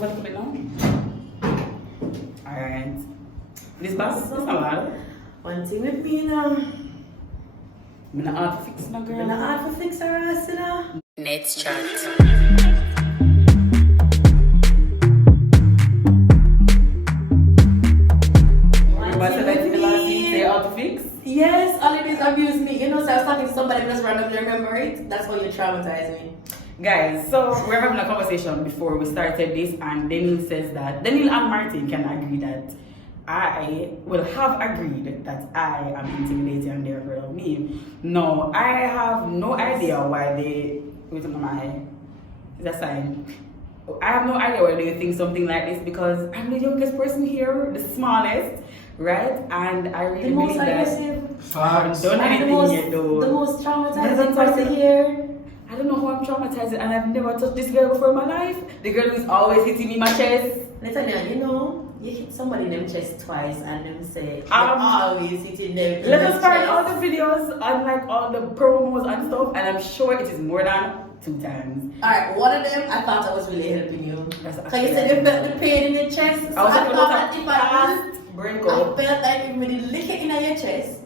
move a little bit now. Alright. This bus is not bad. One thing with me now. I'm not hard to fix no girl. I'm not hard to fix her ass, you know. NetsChat. Yes, holidays abuse me. You know, so I was talking to somebody just randomly remember it. That's how you traumatize me. Guys, so we're having a conversation before we started this, and Denille says that Denille and Martin can agree that I will have agreed that I am intimidating and they're afraid of me. No, I have no idea why they. Wait a minute, is that sign? I have no idea why they think something like this because I'm the youngest person here, the smallest, right? And I really believe that I haven't done anything yet though. The most traumatizing person here. I don't know how I'm traumatized and I've never touched this girl before in my life. The girl who is always hitting me in my chest. Listen, you know, you hit somebody in them chest twice and them say, always hitting them. Let us find all the videos and like all the promos and stuff, and I'm sure it is more than 2 times. Alright, one of them I thought I was really helping you. Because you said you felt the pain in your chest. So I thought that if I felt like if we lick it in your chest,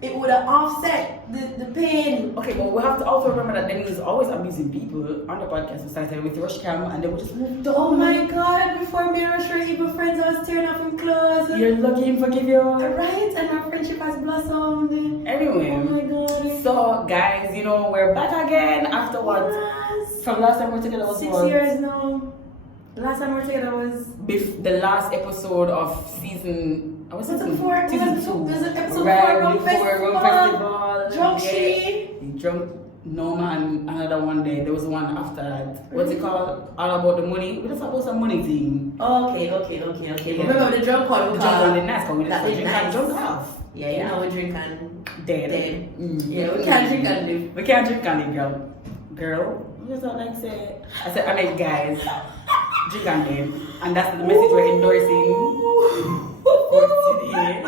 it would have offset the pain. Okay, but we have to also remember that Denille is always abusing people on the podcast. We started with Rush Cam and then we just moved on. Oh my god, before me and Rush were even friends, I was tearing off in clothes. You're lucky him forgive you. Right, and our friendship has blossomed. Anyway. Oh my god. So guys, you know, we're back again after what? Yes. From last time we were together was 6 what? years now. The last time we were together was... The last episode of season... I was Season 4. Season 2. There's an episode right 4 Rum Festival. Drunk yeah. She. Drunk... No man, another one there. There was one after that. What's it called? All about the money. We just about some money thing. Okay. Yeah. Remember the drunk one? The drunk one, the nice one. We just drink nice. and drunk off. Yeah, you know we drink and dead. Yeah, we can't drink and live. We can't drink and live, girl. Girl, you just don't like say. I said, I mean, guys, drink and live. And that's the message we're endorsing for today.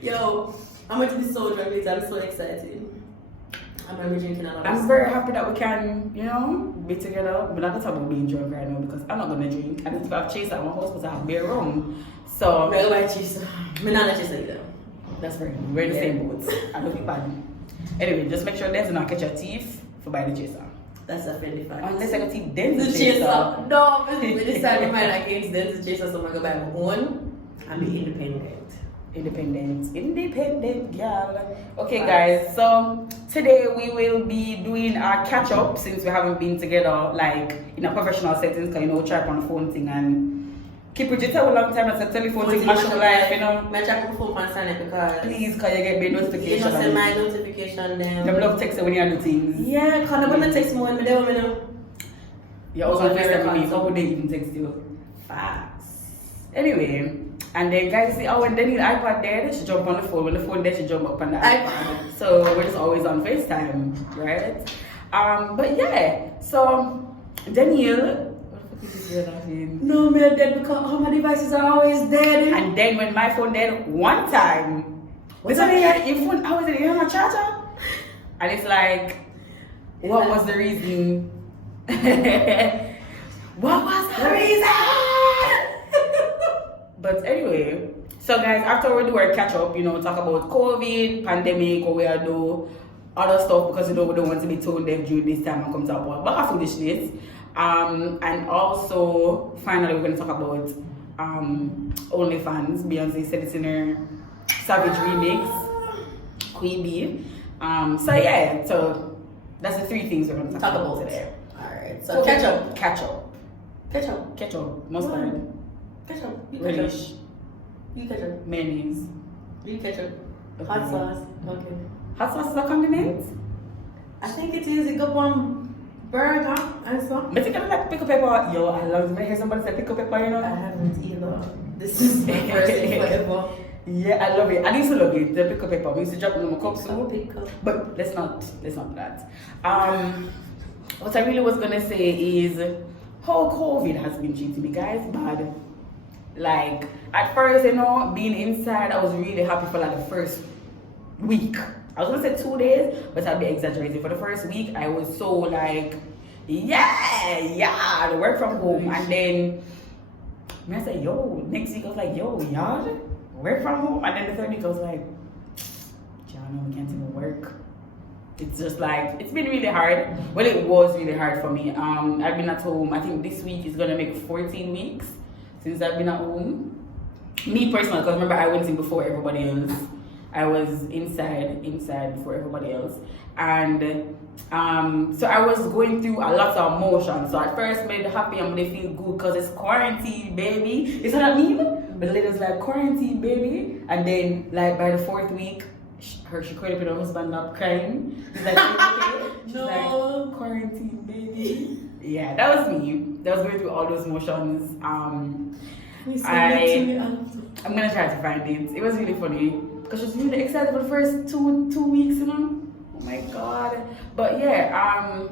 Yo, I'm going to be so drunk later. I'm so excited. I'm going to be drinking a lot of I'm very happy that we can, you know, be together. We're not going to talk about being drunk right now because I'm not going to drink. I need to have chase at my house because I have beer rum. So, real white chaser. I'm not a chaser either. That's very good. We're in the same boat. I don't feel bad. Anyway, just make sure Denzel not catch your teeth for buying the chaser. That's a friendly fact. Unless I can teeth Denzel the chaser. No, we decided to find against Denzel chaser, so I'm going to go buy my own and be independent. Independent, girl. Okay, guys. So today we will be doing our catch up since we haven't been together like in a professional setting. Cause you know, try on the phone thing and keep it a long time. It's a telephone thing, mash up life, you know. I check my phone and sign it because please, cause you get my notification. You just send my notification then. Them love text when you do things. Yeah, cause I'm gonna text me when me there with me now. You're also on FaceTime with me, so would they even text you? Facts. Anyway. And then guys see, when they need iPad there, they should jump on the phone. When the phone there, she jump up on the iPad. So we're just always on FaceTime, right? But yeah, so Denille, what the fuck is this girl laughing? No, me dead because all my devices are always dead. And then when my phone dead one time, what's up here? Your phone, I was in my charger, and it's like, what was the reason? What was the reason? But anyway, so guys, after we do our catch up, you know, talk about COVID, pandemic, what we are do, other stuff because you know we don't want to be tone deaf during this time and come talk about back foolishness. And also finally we're gonna talk about OnlyFans. Beyonce said it's in her Savage remix, Queen Bee. So yeah, so that's the 3 things we're gonna talk about today. Alright, so catch up. Mustard. Ketchup. Relish. You ketchup. Mayonnaise. You ketchup. Okay. Hot sauce. Okay. Hot sauce is a condiment? I think it is. It go on burger and stuff. But you can like pickle pepper. Yo, I love to hear somebody say pickle pepper, you know? I haven't either. This is my first thing forever. Yeah, I love it. I used to love it. The pickle pepper. We used to drop it in my cup soup. Pickle. But let's not do that. What I really was gonna say is how COVID has been treating me, guys. Bad. Like at first, you know, being inside, I was really happy for like the first week. I was gonna say 2 days, but I'll be exaggerating. For the first week, I was so like, yeah, the work from home. And then I said, yo, next week I was like, yo, y'all work from home. And then the third week I was like, John, we can't even work. It's just like, it's been really hard. Well, it was really hard for me. I've been at home. I think this week is gonna make 14 weeks since I've been at home. Me personally, because remember I went in before everybody else. I was inside before everybody else. And so I was going through a lot of emotions. So at first, made happy and made feel good because it's quarantine, baby. It's what I mean? But then it was like quarantine, baby. And then, like, by the 4th week, she cried up with her husband up crying. She's like, okay. She's No. like, quarantine, baby. Yeah, that was me. That was going through all those emotions. I'm gonna try to find it. It was really funny because she was really excited for the first two weeks, you know. Oh my god! But yeah,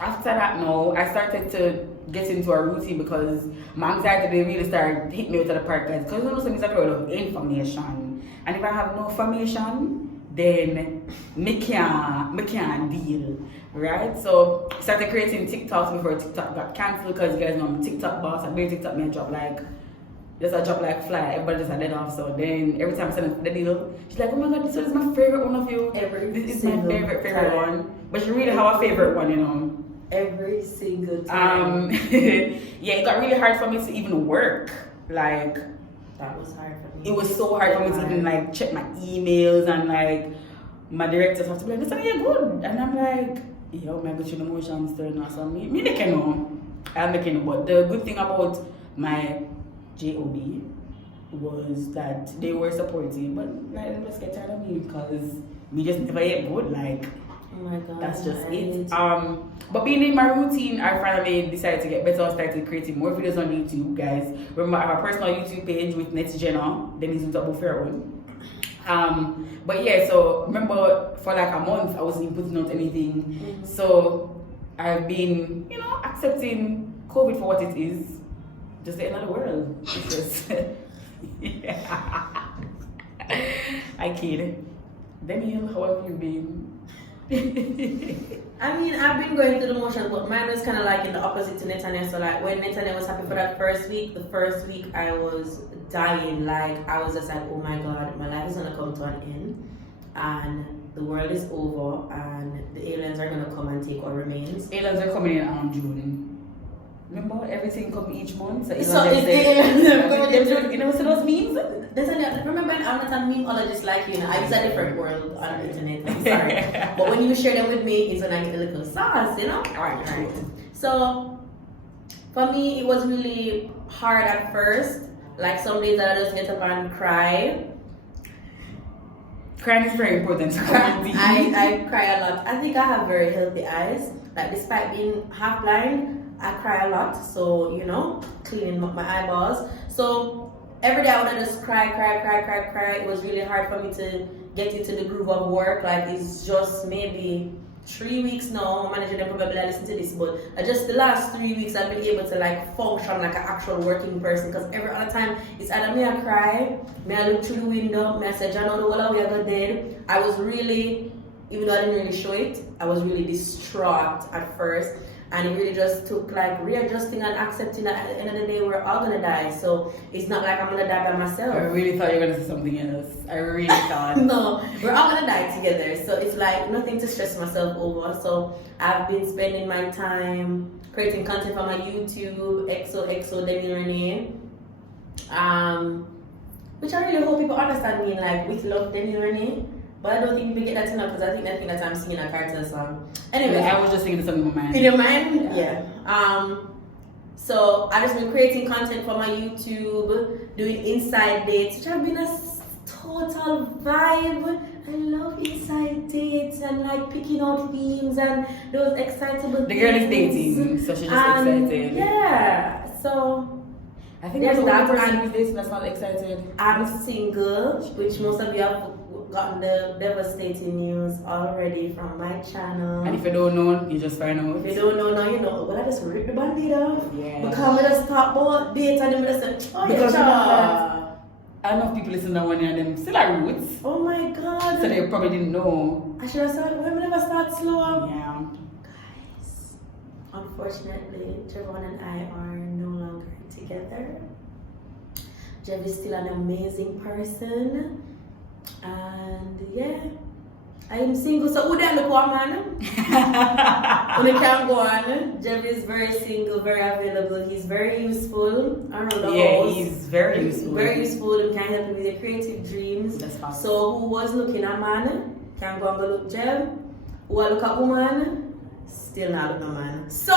after that, no, I started to get into a routine because my anxiety they really started hitting me out of the park, guys. Because you know, something's like a lot of information, and if I have no information, then me can't deal, right? So I started creating TikToks before TikTok got cancelled because you guys know I'm a TikTok boss. I made TikTok me a job like. Just a job like fly, everybody just had it off. So then every time I send the deal, she's like, oh my god, this one is my favorite one of you. This is my favorite one. But she really have a favorite one, you know. Every single time. Yeah, it got really hard for me to even work. Like That was hard for me. it was so hard for me to even like check my emails and like my directors have to be like, listen, you're good. And I'm like, yo, my good emotions turn or something. Me they can know. I'm making know. But the good thing about my job was that they were supportive, but like they just get tired of me because me just never get good. Like, oh my god, that's just it. But being in my routine, I finally decided to get better. I started creating more videos on YouTube, guys. Remember, I have a personal YouTube page with NetsJenner. Then it's up for your own. But yeah, so remember for like a month I wasn't putting out anything. So I've been, you know, accepting COVID for what it is. Just the end of the world. It's just, yeah. I kid. Denille, how have you been? I mean, I've been going through the motions, but mine was kind of like in the opposite to Netanyahu. So like when Netanyahu was happy for that the first week I was dying. Like I was just like, oh my god, my life is gonna come to an end, and the world is over, and the aliens are gonna come and take what remains. Aliens are coming in June. Remember, everything come each month. So it's the aliens. You know what those memes? Remember, I'm not a memeologist like you. I use a different world on the internet. I'm sorry, but when you share them with me, it's when I get a little sauce, you know. Alright. So for me, it was really hard at first. Like some days I just get up and cry. Crying is very important. I cry a lot. I think I have very healthy eyes. Like despite being half blind, I cry a lot. So you know, cleaning up my eyeballs. So every day I would just cry. It was really hard for me to get into the groove of work. Like it's just maybe 3 weeks now. My manager didn't probably listen to this, but just the last 3 weeks I've been able to like function like an actual working person. Because every other time it's either me I cry, me I look through the window, me I say, John, the whole we are dead. I was really, even though I didn't really show it, I was really distraught at first. And it really just took like readjusting and accepting that at the end of the day we're all gonna die. So it's not like I'm gonna die by myself. I really thought you were gonna say something else. I really thought. No, we're all gonna die together. So it's like nothing to stress myself over. So I've been spending my time creating content for my YouTube, xoxo Denille Rene. Which I really hope people understand me, like with love Denille Rene. But I don't think people get that enough because I think that I'm singing a cartel song. Anyway, I was just singing the song in my mind. In your mind? Yeah. So I've just been creating content for my YouTube, doing inside dates, which have been a total vibe. I love inside dates and like picking out themes and those excitable The girl is dating, so she's just excited. Yeah. So I think there's that person with this that's not excited. I'm single, which most of you have gotten the devastating news already from my channel. And if you don't know, you just find out. If you don't know now, you know. Well, I just ripped the band-aid off. Yeah. Because we just talk about dates and then we just say, oh because yeah, I know people listen to that one and them still are roots. oh my god. So they probably didn't know. I should have started, we never start slow. Yeah. Guys, unfortunately, Trevon and I are no longer it together. Jeff is still an amazing person. And yeah, I am single, so who that look for, man? When it can go on, Jeff is very single, very available. He's very useful around the house. Yeah, he's very useful. Very useful and can help you with your creative dreams. That's fast. So who was looking at man, can go and go look Jeff. Who are look at woman, still not look no man. So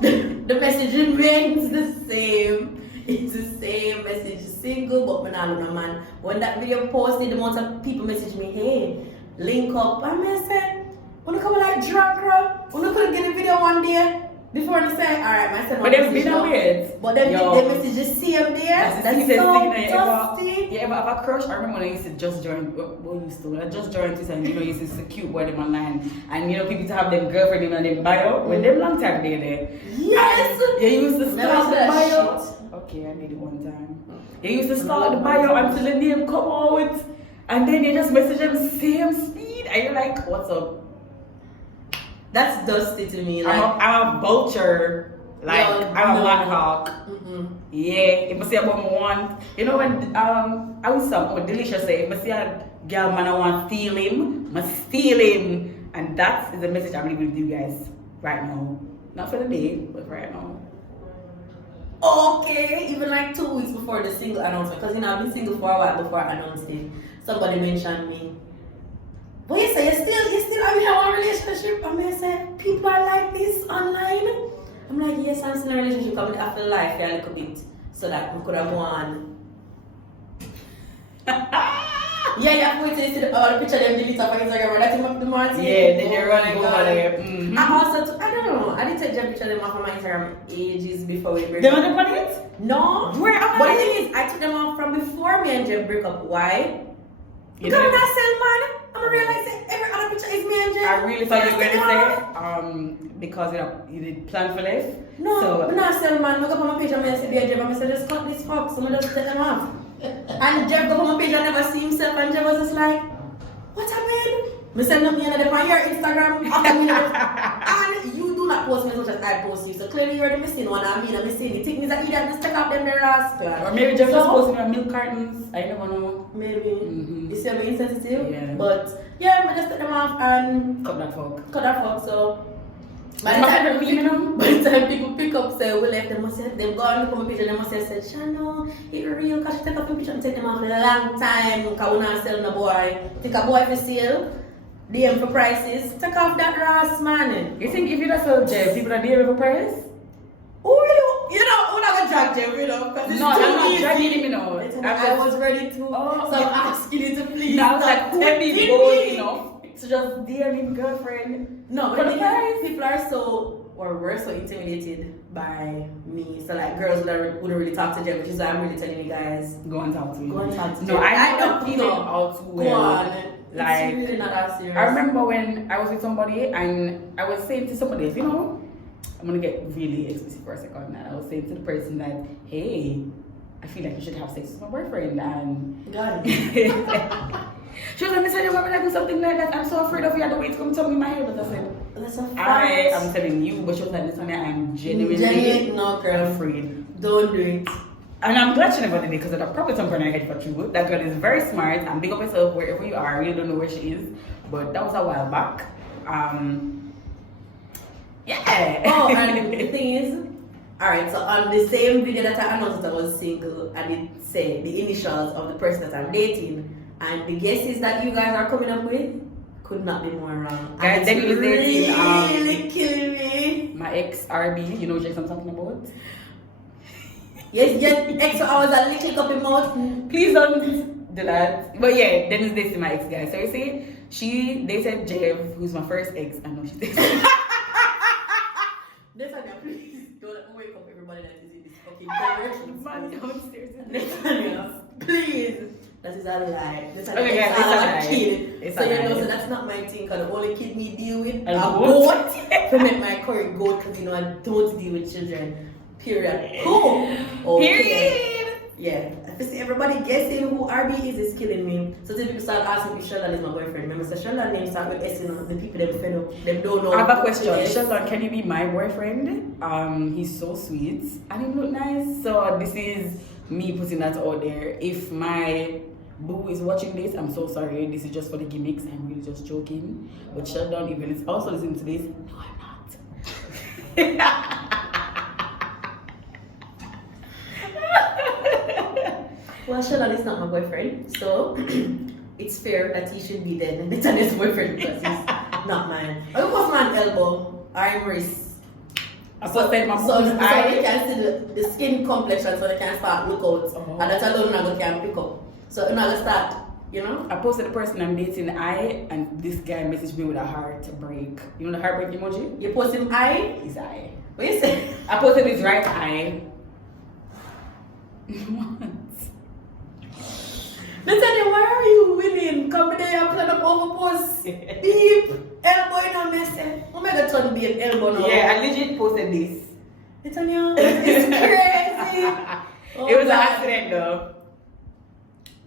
the message remains the same. It's the same message, single, but when I look no man. When that video posted, the amount of people message me, hey, link up. I may say, wanna come like drunk, wanna could get a video one day before I say, alright, myself. But they've been weird. But then they message the same there. That's so dusty. You ever have a crush? I remember when I used to just join, when I just joined this and you used to see cute boy them online. And people to have them girlfriend in their bio. When them long time they there. Yes! And you used to start the bio. Shit. Okay, I did it one time. You used to start the bio until the name come out. And then you just message them same speed. And you're like, what's up? That's dusty to me. Like, I'm a vulture. Like, I'm a man hawk. Yeah, if I see about one, when I was with Delicious say, if I see a girl man I want to steal him, I steal him. And that is the message I'm leaving with you guys right now. Not for the day, but right now. Okay, even like 2 weeks before the single announcement, because I've been single for a while before I announced it. Somebody mentioned me. But you say you still have a relationship? I'm gonna say people are like this online. I'm like, yes, I'm still in a relationship. I'm gonna have to lie for a little bit so that we could have won. Yeah, you have to see the picture them delete off Instagram. That's the Martin. Yeah, then you're running over there. Mm-hmm. I also, I don't know. I didn't take the picture them off of my Instagram ages before we break They up. want to put it? No. Where am But I? the thing is, I took them off from before me and Jeff break up. Why? You Because know, when I sell man, I'm gonna realize that every other picture is me and Jeff. I really thought you were going to say, because you did plan for life. No, So, when I sell man, I go up on my page and I say, be a Jeff, and I say, just cut this fuck, so I just take them off. And Jeff go on my page and never see himself, and Jeff was just like, what happened? I said, no, me and them on your Instagram, and you do not post me as much as I post you, so clearly you're the missing one. I'm missing. You think me that you just check out them their ass. or maybe Jeff just posting your milk cartons. I never know. Maybe. Mm-hmm. You see me insensitive? Yeah. But yeah, I just take them off and Cut that fuck. So By the time people pick up, say we left them, must say them go and look at my picture, they must say, Shano, it's real, because she take up a picture and take them off a long time, because we not sell no boy. Take a boy for sale, DM for prices, take off that Ross man. You think if you don't sell Jeff, people are there for price? Oh, we're not going to drag Jeff, because it's No, I'm too not easy. dragging him, I was ready to, Oh, so I'm asking you to please Now, stop let me quoting bold me. enough to just DM him girlfriend. No, For but the the price. people are so, or were so intimidated by me. So like girls wouldn't really talk to Jeff, which is why I'm really telling you guys. Go and talk to him. Go and talk to No, Jeff. I don't don't feel out Go well. on. Like, it's really not that serious. I remember when I was with somebody and I was saying to somebody else, I'm gonna get really explicit for a second now. I was saying to the person that, hey, I feel like you should have sex with my boyfriend, and Got it. she was like, Mr. You're gonna do something like that. I'm so afraid of you. I don't wait to come tell me in my head. But I said, That's a fact. I am telling you, but she was like, listen, I'm genuinely No, girl. afraid. Don't do it. And I'm glad she never did it because I'd probably something in her head for you. That girl is very smart and big up herself wherever you are. I really don't know where she is, but that was a while back. Yeah. Oh, and the thing is, alright, so on the same video that I announced that I was single, I did say the initials of the person that I'm dating, and the guesses that you guys are coming up with could not be more wrong. Guys, And Denille it's dating, really killing me. My ex RB, you know what I'm talking about? Yes, extra hours a little cup in mouth. Please don't do that. But yeah, Denise dating my ex guy. So you see, she dated Jeff, who's my first ex. I know she's dating. Nathania, please don't let me wake up everybody that is in this fucking direction. Man downstairs. Nathania, please. That is a lie. Okay, guys, That's it's a lie. kid. It's So a you know, lie. so that's not my thing. Because the only kid me deal with A a goat. goat. To make my curry goat, because I don't deal with children. Period. Cool. Okay. Period. Yeah. See, everybody guessing who RB is killing me. So then people start asking me if Sheldon is my boyfriend. Remember, so Sheldon name start with S, you know, the people them fed up, them don't know. I have a question. Sheldon, can you be my boyfriend? He's so sweet and he look nice. So this is me putting that out there. If my boo is watching this, I'm so sorry. This is just for the gimmicks. I'm really just joking. But Sheldon, if he's also listening to this, no, I'm not. Well, Sheldon is not my boyfriend, so it's fair that he should be then Denille's boyfriend because he's not mine. I look off my elbow, I'm wrist. So they can see the skin complexion, so they can start look out. And that's alone I can pick up. So I'm gonna start, you know. I posted the person I'm dating and this guy messaged me with a heart break. You know the heartbreak emoji? You post him eye? His eye. What you say? I posted his right eye. What? Natalia, why are you winning? Come there and plan up overpost. Beep. Elbow in a mess. Oh my god, turn be an elbow now. Yeah, I legit posted this. Natalia, it's crazy. Oh, it was an accident though.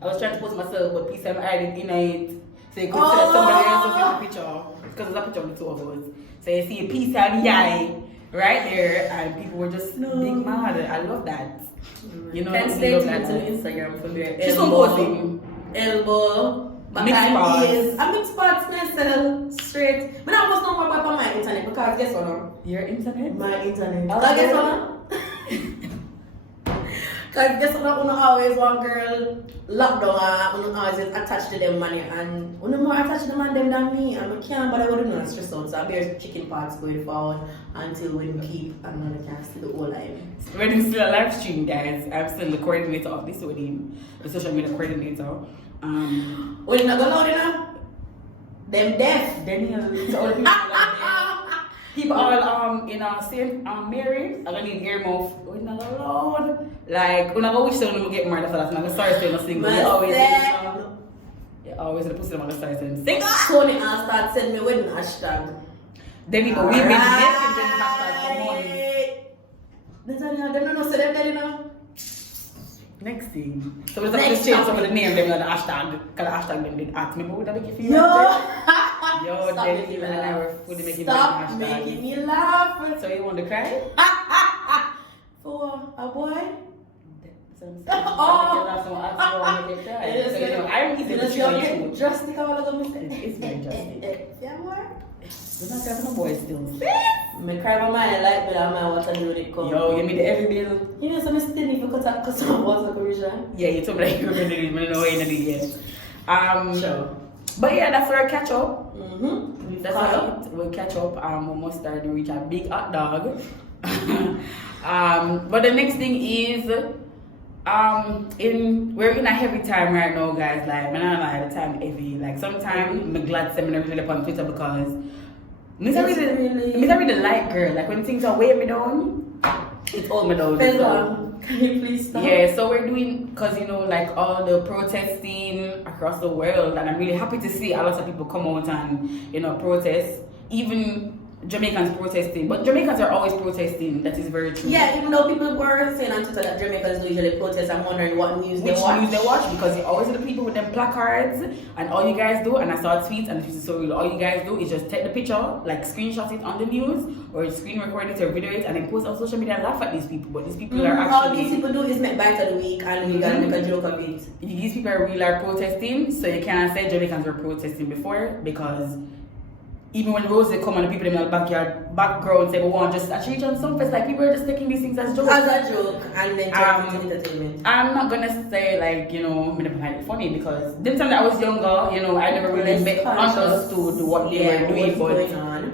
I was trying to post myself, but peace time I didn't deny it. So you could see somebody else was in the picture. Because there's a picture of the two of us. So you see a peace time eye right there, and people were just big mad. I love that. You know, can stay tuned to Instagram for their elbow, behind ears. I'm mixed parts myself, straight. But I was not more about my internet because guess what? Your internet? My internet. Because guess what? Because guess what? I always one girl lockdown and always attached to them money and one more attached to them and them than me and I can't but I wouldn't know stress out so I bear chicken parts going forward until when we keep and then I can see the whole life. When it's still a live stream, guys, I'm still the coordinator of this with him, the social media coordinator. When you not go loud enough, them deaf. Denille, all the people people all in St. Mary, I'm gonna need earmuff. We're not loud. Like we're not gonna wish someone to get married after that. I'm gonna start saying a single. You always put them on the start saying sing. Tony and start sending me wedding hashtag. Then we go, we've been making them hashtag for months. Natalia, them don't know say them there now. Next thing. So we're just change some of the name them like the hashtag. Cause the hashtag them did ask me, but would that make you feel Yo, Denille and I were fully making Stop making me laugh. So you want to cry? For a boy? So I'm saying, I'm easy to show you. Drastic, I want to go It's very drastic. Yeah, boy. We're not crying for no boys still. I cry my mind like but I might want to do it. Yo, you mean the every bill? You know, so I still need to cut out customer was a commission. Yeah, you told me that you were going to do it, but I don't know what you're yet. Sure. But yeah, that's our catch up. That's it. We'll catch up. We almost started to reach a big hot dog. But the next thing is, we're in a heavy time right now, guys. Like, I'm not lie, the time heavy. Like, sometimes I'm glad I'm not really up on Twitter because I'm really light girl. Like, when things are weighing me down, it's all me down. Can you please stop? Yeah, so we're doing, because you know, like all the protesting across the world, and I'm really happy to see a lot of people come out and, you know, protest. Even Jamaicans protesting, but Jamaicans are always protesting. That is very true. Yeah, even though people were saying on Twitter that Jamaicans usually protest, I'm wondering what news they watch. Which news they watch, because you always see the people with them placards, and all you guys do, and I saw tweets, and this is so real, all you guys do is just take the picture, like screenshot it on the news, or screen record it or video it, and then post on social media and laugh at these people. But these people are actually... All these people do is make bite of the week, and we gotta make a joke of it. These people are really protesting, so you can't say Jamaicans were protesting before, because even when Rose come and the people in the background say, we want just a change on some face, like people are just taking these things as jokes. As a joke, and then turn it into entertainment. I'm not gonna say like, you know, I never find it funny because the time that I was younger, you know, I never really understood what they were doing, but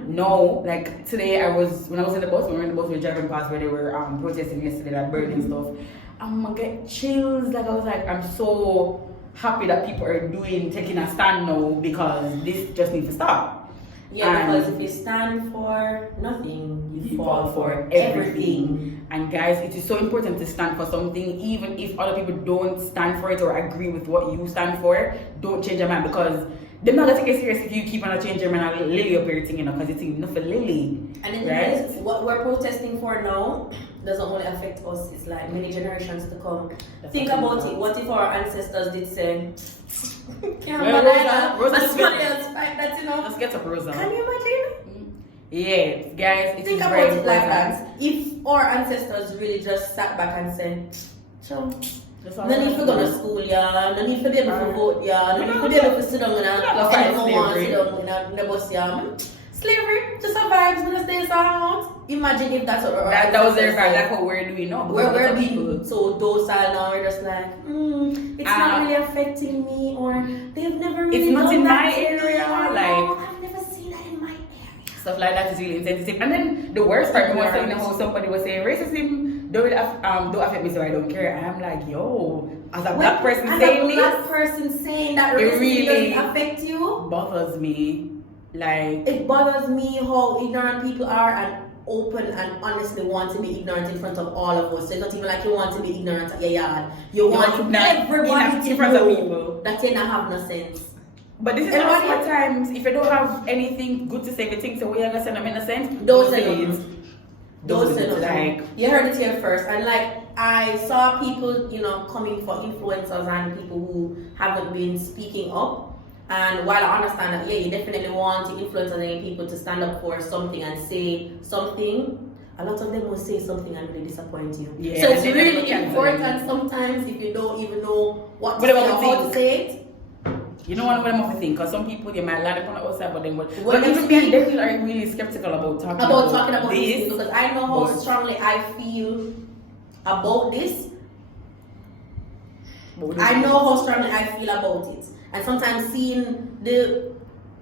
no, like today when I was in the bus, we were in the bus, we were driving past where they were protesting yesterday, like burning stuff. I'm gonna get chills, like I was like, I'm so happy that people are taking a stand now because this just needs to stop. Yeah, because if you stand for nothing, you fall for everything. And guys, it is so important to stand for something, even if other people don't stand for it or agree with what you stand for. Don't change your mind, because they're not gonna take it serious if you keep on changing them and lily up everything, you know, because it's enough for lily. And then right? what we're protesting for now doesn't only affect us, it's like many generations to come. Think about it. What if our ancestors did say, can't remember that, Rosa, and somebody else find that, you know? Let's get up, Rosa. Can you imagine? Yes, guys, Think about very it like important. that. If our ancestors really just sat back and said, so, no need for going to school, yeah. No need for them to vote, yeah. No need for them to sit down in the bus, yeah. Slavery, just survive, gonna stay around. Imagine if that's what that was their vibe. That's what we're doing now. We're being so docile now. We're just like, it's not really affecting me, or they've never really. It's not done in that my to me, area. or, Like no, I've never seen that in my area. Stuff like that is really insensitive. And then the worst part was saying how somebody was saying racism don't affect me, so I don't care. And I'm like, yo, as a black person saying this, black person saying that it racism really doesn't affect you bothers me. Like it bothers me how ignorant people are and open and honestly want to be ignorant in front of all of us. So it's not even like you want to be ignorant at your yard. You want everybody in front of people know that you don't have no sense. But this is also at times, if you don't have anything good to say, if you think so, we understand I'm innocent, don't say it. Don't say it. Like, you heard it here first. And like, I saw people, you know, coming for influencers and people who haven't been speaking up. And while I understand that, yeah, you definitely want to influence other people to stand up for something and say something, a lot of them will say something and really disappoint you. Yeah, so it's really important sometimes if you don't even know what to say or how to say it. You don't want to have to think, because some people, you might land upon the outside, but then what? But even me and Denille are really skeptical about talking about this because I know how strongly I feel about this. I know how strongly I feel about it. And sometimes seeing the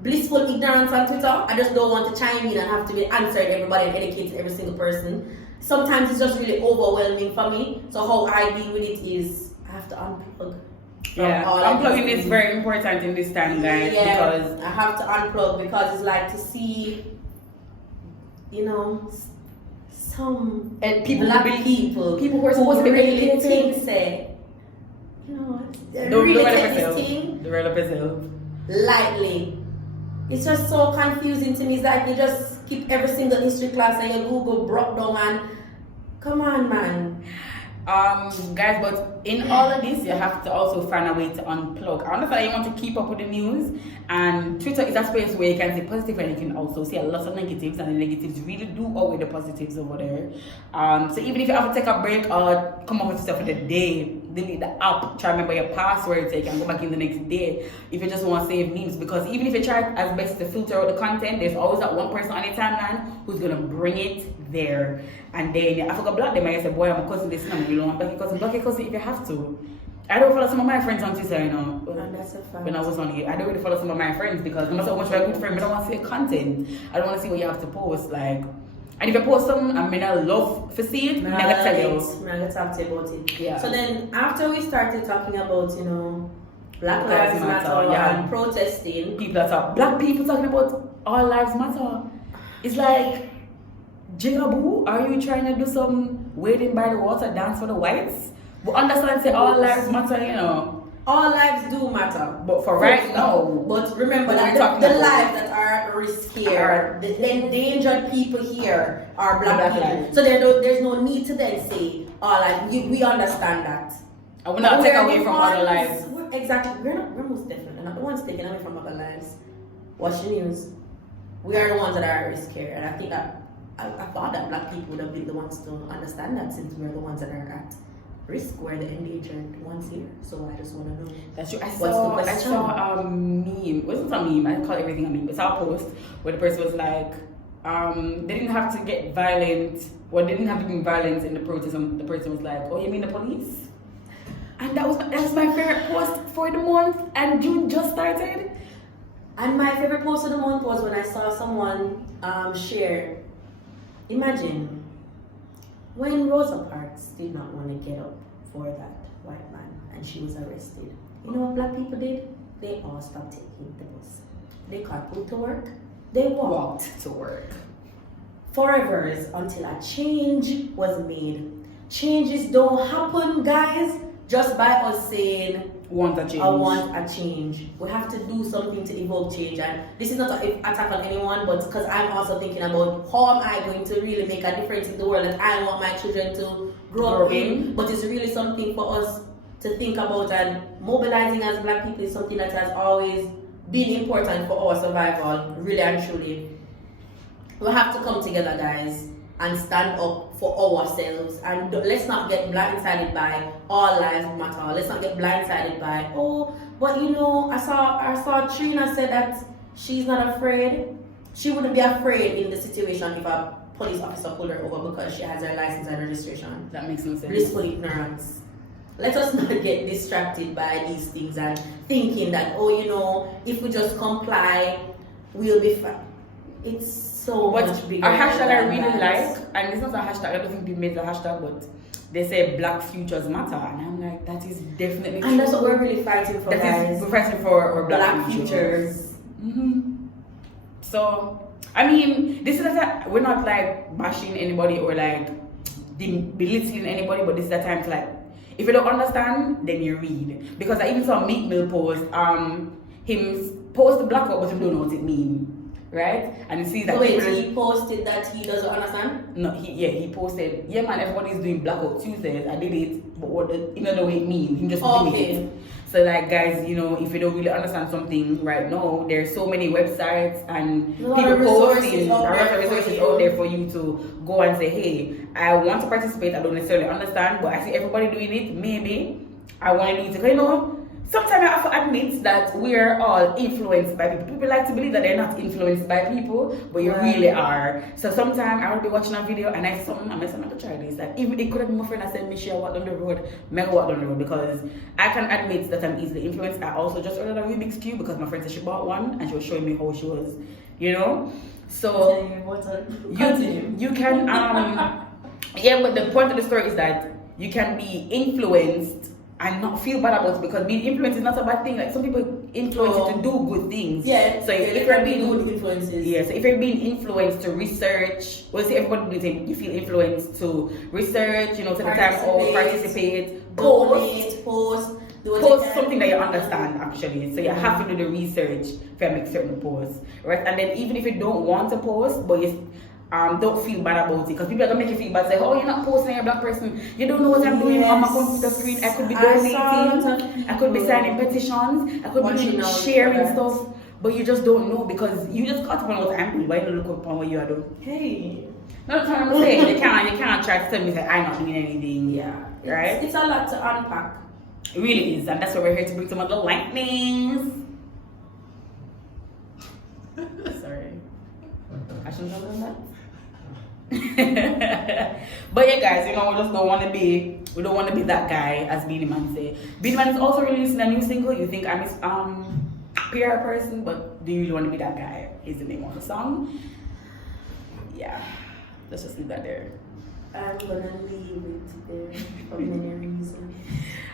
blissful ignorance on Twitter, I just don't want to chime in and have to be answering everybody and educating every single person. Sometimes it's just really overwhelming for me. So how I deal with it is I have to unplug. Yeah, unplugging is very important in this time, guys. Yeah, because I have to unplug because it's like to see, you know, some people black people who are supposed to be really think say, you know, don't develop yourself lightly. It's just so confusing to me. It's like you just keep every single history class and you Google broke down and come on, man. Guys, but in all of this, you have to also find a way to unplug. I understand you want to keep up with the news, and Twitter is a space where you can see positive and you can also see a lot of negatives, and the negatives really do outweigh the positives over there. So even if you have to take a break or come up with stuff for the day, delete the app, try to remember your password so you can go back in the next day if you just want to save memes, because even if you try as best to filter out the content, there's always that one person on your timeline who's gonna bring it there. And then I forgot block them and I said, boy, I'm a cousin this and I'm really want to block your cousin if you have to. I don't follow some of my friends on Twitter, you know. And that's a fact. When I was on here, I don't really follow some of my friends because no matter how much you're a good friend, I don't want to see your content. I don't want to see what you have to post. Like, and if you post something I mean I love to see it, I'm gonna tell you. I'm gonna talk to you about it. Yeah. So then after we started talking about, you know, Black Lives Matter and protesting. People that are black people talking about all lives matter. It's like, Jigaboo, are you trying to do some waiting by the water dance for the whites? But understand, say all lives matter, you know. All lives do matter. But for right now. But remember that the lives that are at risk here, the endangered people here are black people. So there's no need to then say, all lives. We understand that. I will not take away from other lives. Exactly. We're most definitely not the ones taking away from other lives. Watch the news. We are the ones that are at risk here. And I think that I thought that black people would have been the ones to understand that, since we're the ones that are at risk, we're the endangered ones here. So I just want to know. That's true. I saw a meme. It wasn't a meme. I call everything a meme. It's our post where the person was like, they didn't have to get violent. Well, they didn't have to be violent in the protest. And the person was like, oh, you mean the police? And that was my favorite post for the month. And June just started. And my favorite post of the month was when I saw someone share. Imagine when Rosa Parks did not want to get up for that white man and she was arrested. You know what black people did? They all stopped taking the bus. They carpooled to work. They walked to work. Forevers until a change was made. Changes don't happen, guys, just by us saying Want a change. I want a change. We have to do something to evoke change, and this is not an attack on anyone, but because I'm also thinking about how am I going to really make a difference in the world that I want my children to grow up in. But it's really something for us to think about, and mobilizing as Black people is something that has always been important for our survival, really and truly. We have to come together, guys, and stand up for ourselves, and let's not get blindsided by all lives matter. Let's not get blindsided by, oh, but you know, I saw Trina said that she's not afraid. She wouldn't be afraid in the situation if a police officer pulled her over because she has her license and registration. That makes no sense. Blissful ignorance. Let us not get distracted by these things and thinking that, oh, you know, if we just comply, we'll be fine. It's so much bigger. A hashtag I really that. like, and it's not a hashtag, I don't think they made the hashtag, but they say Black futures matter, and I'm like, that is definitely And true. that's what we're really fighting for, guys. We're fighting for our Black futures. So, I mean, this is we're not like bashing anybody or like belittling anybody, but this is the time to like, if you don't understand, then you read. Because I even saw Meat Mill post, him post the blackout, but he don't know what it means. Right? And you see that he posted that he doesn't understand? No, he posted, yeah man, everybody's doing blackout Tuesdays. I did it, but what the way it means, he just doing it. So like guys, you know, if you don't really understand something right now, there's so many websites and people posting a lot of resources out there for you to go and say, hey, I want to participate, I don't necessarily understand, but I see everybody doing it, maybe I want to do it. Because you know, sometimes I have to admit that we are all influenced by people. People like to believe that they're not influenced by people, but you really are. So sometimes I will be watching a video and I say something, I'm going to try this. Like, even it could have been my friend that said, Michelle, walk down the road, make walk down the road, because I can admit that I'm easily influenced. I also just ordered a Rubik's Cube because my friend said she bought one and she was showing me how she was, you know? So, you can, yeah, but the point of the story is that you can be influenced and not feel bad about it, because being influenced is not a bad thing. Like, some people influence you to do good things. Yeah. So if you're being good influences. Yeah. So if you're being influenced to research, well, see everybody do it. You feel influenced to research. You know, take the time out, participate, post something that you understand actually. So you have to do the research if you make certain posts, right? And then even if you don't want to post, but you don't feel bad about it, because people are gonna make you feel bad. Say, oh, you're not posting, you're a Black person. You don't know what I'm doing on my computer screen. I could be donating, I could be signing petitions, I could be sharing stuff, but you just don't know because you just got upon what I'm doing. Why don't you look upon what you are doing? Hey, no, that's what I'm saying. You can't try to tell me that I'm not doing anything. Yeah, right? It's a lot to unpack. It really is, and that's why we're here to bring some of the lightnings. Sorry, I shouldn't have done that. But yeah, guys, you know, we don't want to be that guy, as Beanie Man say. Beanie Man is also releasing a new single. You think I'm his PR person, but do you really want to be that guy? Is the name of the song. Yeah, let's just leave that there. I'm gonna leave it there for many reasons.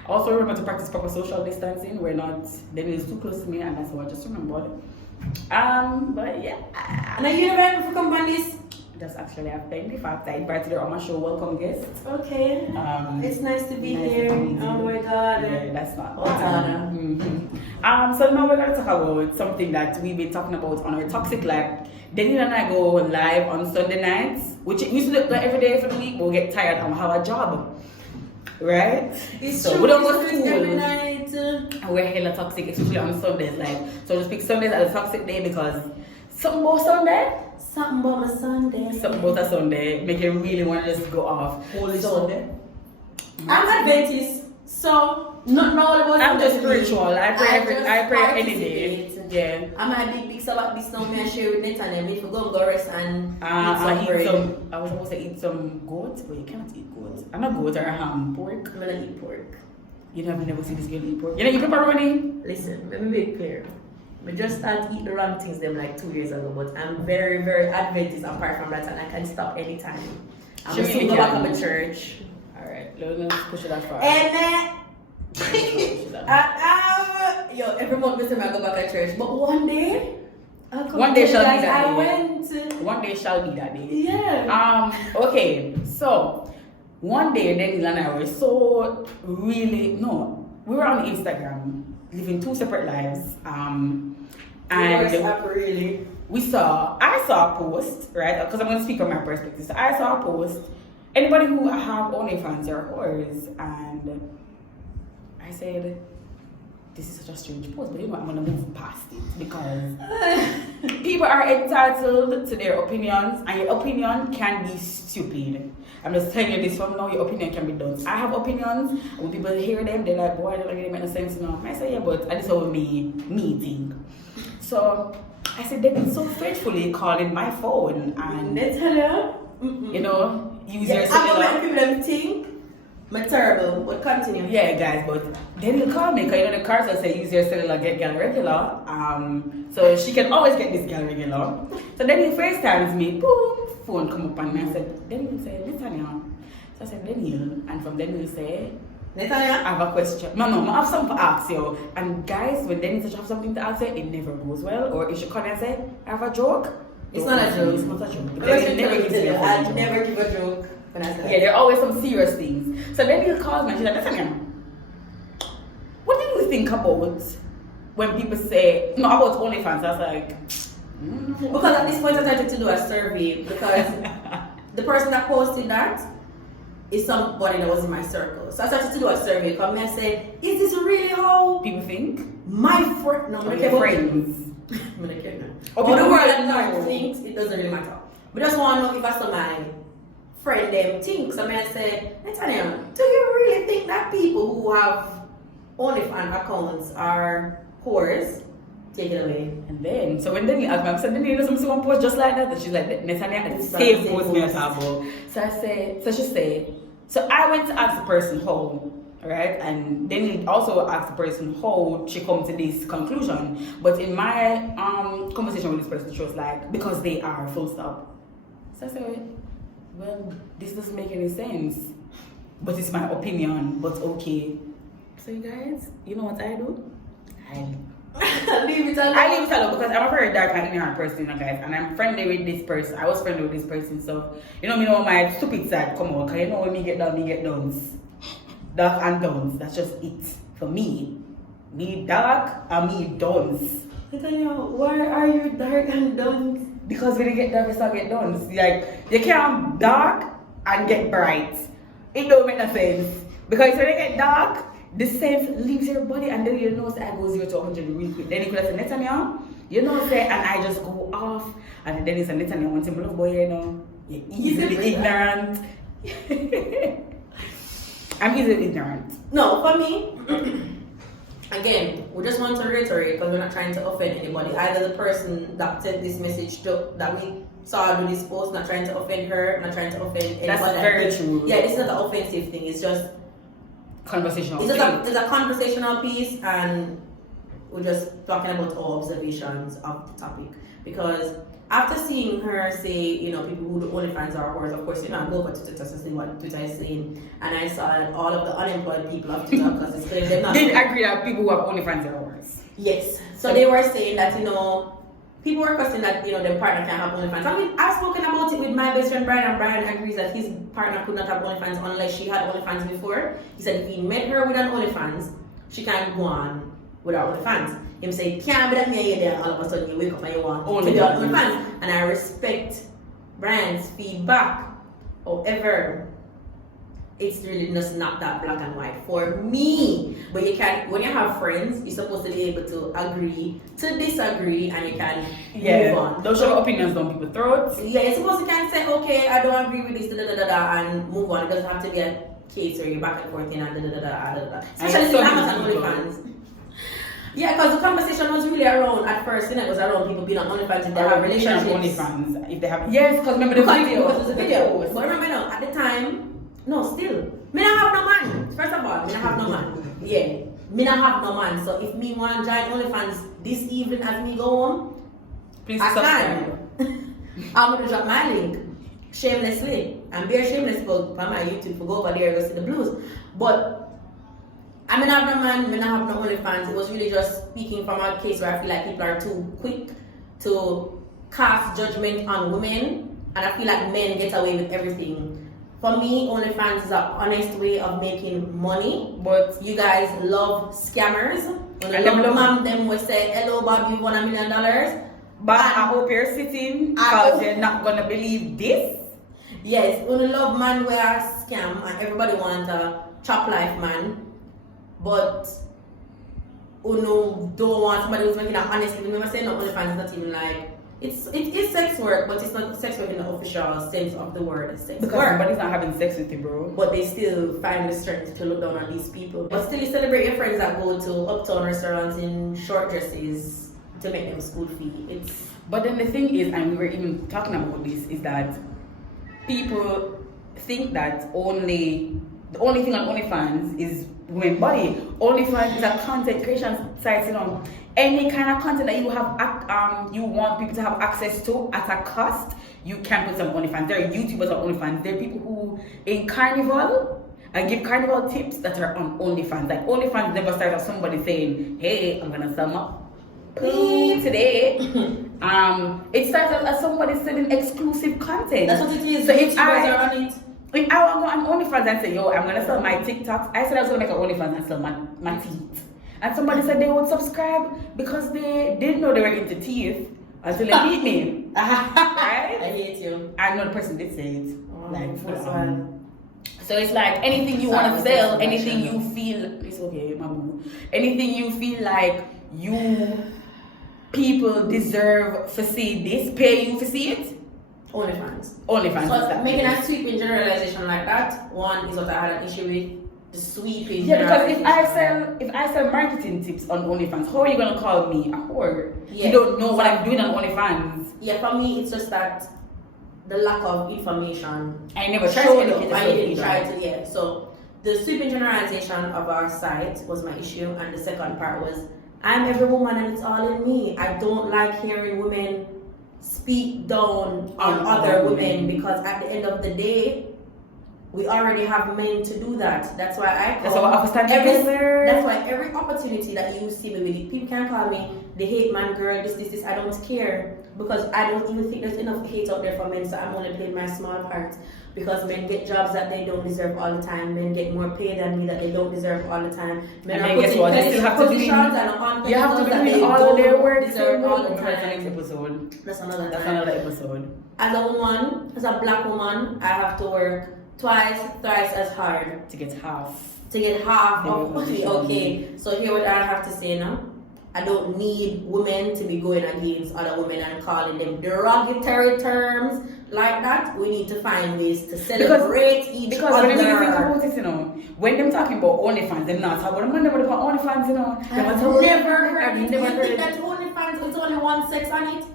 Also remember to practice proper social distancing. Denille is too close to me, and that's what I just remembered. But yeah. And are you ready for come on this? That's actually happened. In fact, I invited her on my show. Welcome, guest. Okay. It's nice to be here. Oh my God. Yeah, that's not. Mm-hmm. So now we're going to talk about something that we've been talking about on our Toxic Live. Denille and I go live on Sunday nights, which we used to do every day for the week, but we get tired and we have a job. Right? It's so true. we don't go to every school. night. And we're hella toxic, especially on Sundays. Like, so just pick Sundays as a toxic day because something about Sunday. Something about my Sunday. Something about a Sunday make you really want to just go off. Holy Sunday. I'm Adventist, so not all about. I'm just spiritual. I pray any day. Yeah. I'm a big about this song and share with Net and then if you go rest and I was supposed to eat some goat, but you can't eat goat. I'm not goat or pork. I'm gonna eat pork. You have never seen this girl eat pork. You know, you pepperoni? Listen, let me be clear. I just started eating the wrong things them like 2 years ago, but I'm very, very Adventist apart from that, and I can stop anytime. I'm going to go back to the church. Alright, let's push it as far. And yo, every month I go back to church, but one day shall be that day. One day shall be that day. Yeah. Okay, so one day Denille and I were so really we were on Instagram living two separate lives. And really. I saw a post, right? Because I'm going to speak from my perspective. So I saw a post. Anybody who have OnlyFans are whores, and I said, this is such a strange post, but you know what, I'm going to move past it because people are entitled to their opinions, and your opinion can be stupid. I'm just telling you this from now, your opinion can be done. I have opinions, and when people hear them, they're like, boy, I don't think it makes no sense now. I say, yeah, but this is how me think. So I said, they've been so faithfully calling my phone, and you know, use your cellular. I'm going to them think. My terrible, but continue. Yeah, guys, but then you call me because you know the cards say use your cellular, get girl regular. So she can always get this girl regular. So then he FaceTimes me, boom, phone come up and I said, Denille say, Netanya. So I said, Denille, and from Denille say, Netanya, I have a question. No, I have something to ask you. And guys, when Denille says you have something to ask you, it never goes well. Or if she come and say, I have a joke. It's not a joke. It's not a joke. I never give a joke. Yeah, there are always some serious things. So then he'll call me and she's like, Netanya, what do you think about when people say, no, about OnlyFans? I was like, because at this point I started to do a survey because the person that posted that is somebody that was in my circle. So I started to do a survey because I said, is this really how people think? My friend, no, my friends. Or the world at large thinks, it doesn't really matter. But just want to know if I saw my friend them think. So I said, Netanya, do you really think that people who have OnlyFans accounts are whores? Take it away. And then, so when Denille asked me, I said, Denille, some someone post just like that? And she's like, Netanya, the same post me as about. So she said, so I went to ask the person how, right? And then also asked the person how she come to this conclusion. But in my conversation with this person, she was like, because they are, full stop. So I said, well, this doesn't make any sense. But it's my opinion, but okay. So you guys, you know what I do? I leave it alone because I'm a very dark and ignorant person, guys, and I'm friendly with this person. I was friendly with this person, so you know my stupid side come out. Cause you know when me get downs, dark and downs. That's just it for me. Me dark and me downs. Why are you dark and downs? Because when you get dark, you start get downs. Like you can't dark and get bright. It don't make no sense because when you get dark, the sense leaves your body and then you know say I go 0 to 100 real quick. Then you could have said Netanya, you know say, and I just go off and then it's a Netanya wants him love boy, you know. You're easily ignorant. I'm easily ignorant. No, for me, again, we just want to reiterate because we're not trying to offend anybody. Either the person that sent this message that we saw do this post, not trying to offend her, not trying to offend anybody. That's very true. Yeah, this is not an offensive thing. It's just conversational. It's a conversational piece, and we're just talking about our observations of the topic. Because after seeing her say, you know, people who do OnlyFans are whores, of course, you know, I go over to Twitter to see what Twitter is saying, and I saw that all of the unemployed people of Twitter, because it's clear they're not. Did agree that people who have OnlyFans are whores. Yes. So they were saying that, you know, people were questioning that, you know, their partner can't have OnlyFans. I mean, I've spoken about it with my best friend Brian, and Brian agrees that his partner could not have OnlyFans unless she had OnlyFans before. He said if he met her with an OnlyFans, she can't go on without OnlyFans. Him say, it can't be that me and you there all of a sudden you wake up and you want to be on OnlyFans. And I respect Brian's feedback. However, it's really just not that black and white for me. But you can, when you have friends, you're supposed to be able to agree to disagree, and you can move on. Don't shove opinions down people's throats. Yeah, you're supposed to can say, okay, I don't agree with this, and move on. It doesn't have to be a case where you're back and forth, Especially if I'm on OnlyFans. Yeah, because the conversation was really around at first, it was around people being on OnlyFans if they have relationships. OnlyFans, if they have, yes, because remember the video. Because it was a video. But remember now, at the time, no, still. Me not have no man. First of all, me not have no man. Yeah. Me not have no man. So if me want to join OnlyFans this evening as me go home, please I can. I'm going to drop my link shamelessly. And be a shameless go on my YouTube for go over there and go see the blues. But I mean, I have no man, me not have no OnlyFans. It was really just speaking from a case where I feel like people are too quick to cast judgment on women. And I feel like men get away with everything For me, OnlyFans is an honest way of making money. But You guys love scammers. And And them love love- them will say, hello Bobby, $1 million. But I hope you're sitting because you're not gonna believe this. Yes, we love man where a scam and everybody wants a chop life man. But don't want somebody who's making an honest living. Remember saying no, OnlyFans is not even like it is sex work, but it's not sex work in the official sense of the word. It's sex Because work. somebody's not having sex with you, bro. But they still find the strength to look down on these people. But still, you celebrate your friends that go to uptown restaurants in short dresses to make them school fee. But then the thing is, and we were even talking about this, is that people think that the only thing on OnlyFans is women body. OnlyFans is a content creation site, you know. Any kind of content that you have, you want people to have access to at a cost, you can put some OnlyFans. There are YouTubers on OnlyFans. There are people who in Carnival and give Carnival tips that are on OnlyFans. Like OnlyFans never started with somebody saying, "Hey, I'm gonna sell my poo today." It started as somebody selling exclusive content. That's what it is. So if YouTubers are on it. If I want to go on OnlyFans and say, yo, I'm gonna sell my TikToks, I said I was gonna make an OnlyFans and sell my teeth. And somebody said they would subscribe because they didn't know they were into teeth until they meet me. Right? I hate you. I know the person did say it. Like, that's so it's like anything you want to sell, anything you feel, it's okay, my boo. Anything you feel like people deserve to see this, pay you to see it. OnlyFans. OnlyFans. So making a sweeping generalization like that, one is what I had an issue with. The sweeping. Yeah, because if I sell marketing tips on OnlyFans, how are you gonna call me a whore? Yeah. You don't know what I'm doing on OnlyFans. Yeah, for me it's just that the lack of information. I never tried to showed educate up. I yourself didn't either. try to. Yeah. So the sweeping generalization of our site was my issue, and the second part was I'm every woman and it's all in me. I don't like hearing women speak down on other women because at the end of the day, we already have men to do that. That's why I call That's why every opportunity that you see me with it, people can call me the hate man girl, this. I don't care because I don't even think there's enough hate out there for men. So I'm only playing my small part because men get jobs that they don't deserve all the time. Men get more pay than me that they don't deserve all the time. Men And then guess what? They still have to do you have to be doing all their work deserve all the That's the next time. episode. That's another episode. As a woman, as a black woman, I have to work thrice as hard To get half. of okay. So here what I have to say now. I don't need women to be going against other women and calling them derogatory terms like that. We need to find ways to celebrate each other. Because when you think about it, you know, when them talking about OnlyFans, them not talking about the money about OnlyFans, you know. I've never heard it. You think that OnlyFans is only one sex on it?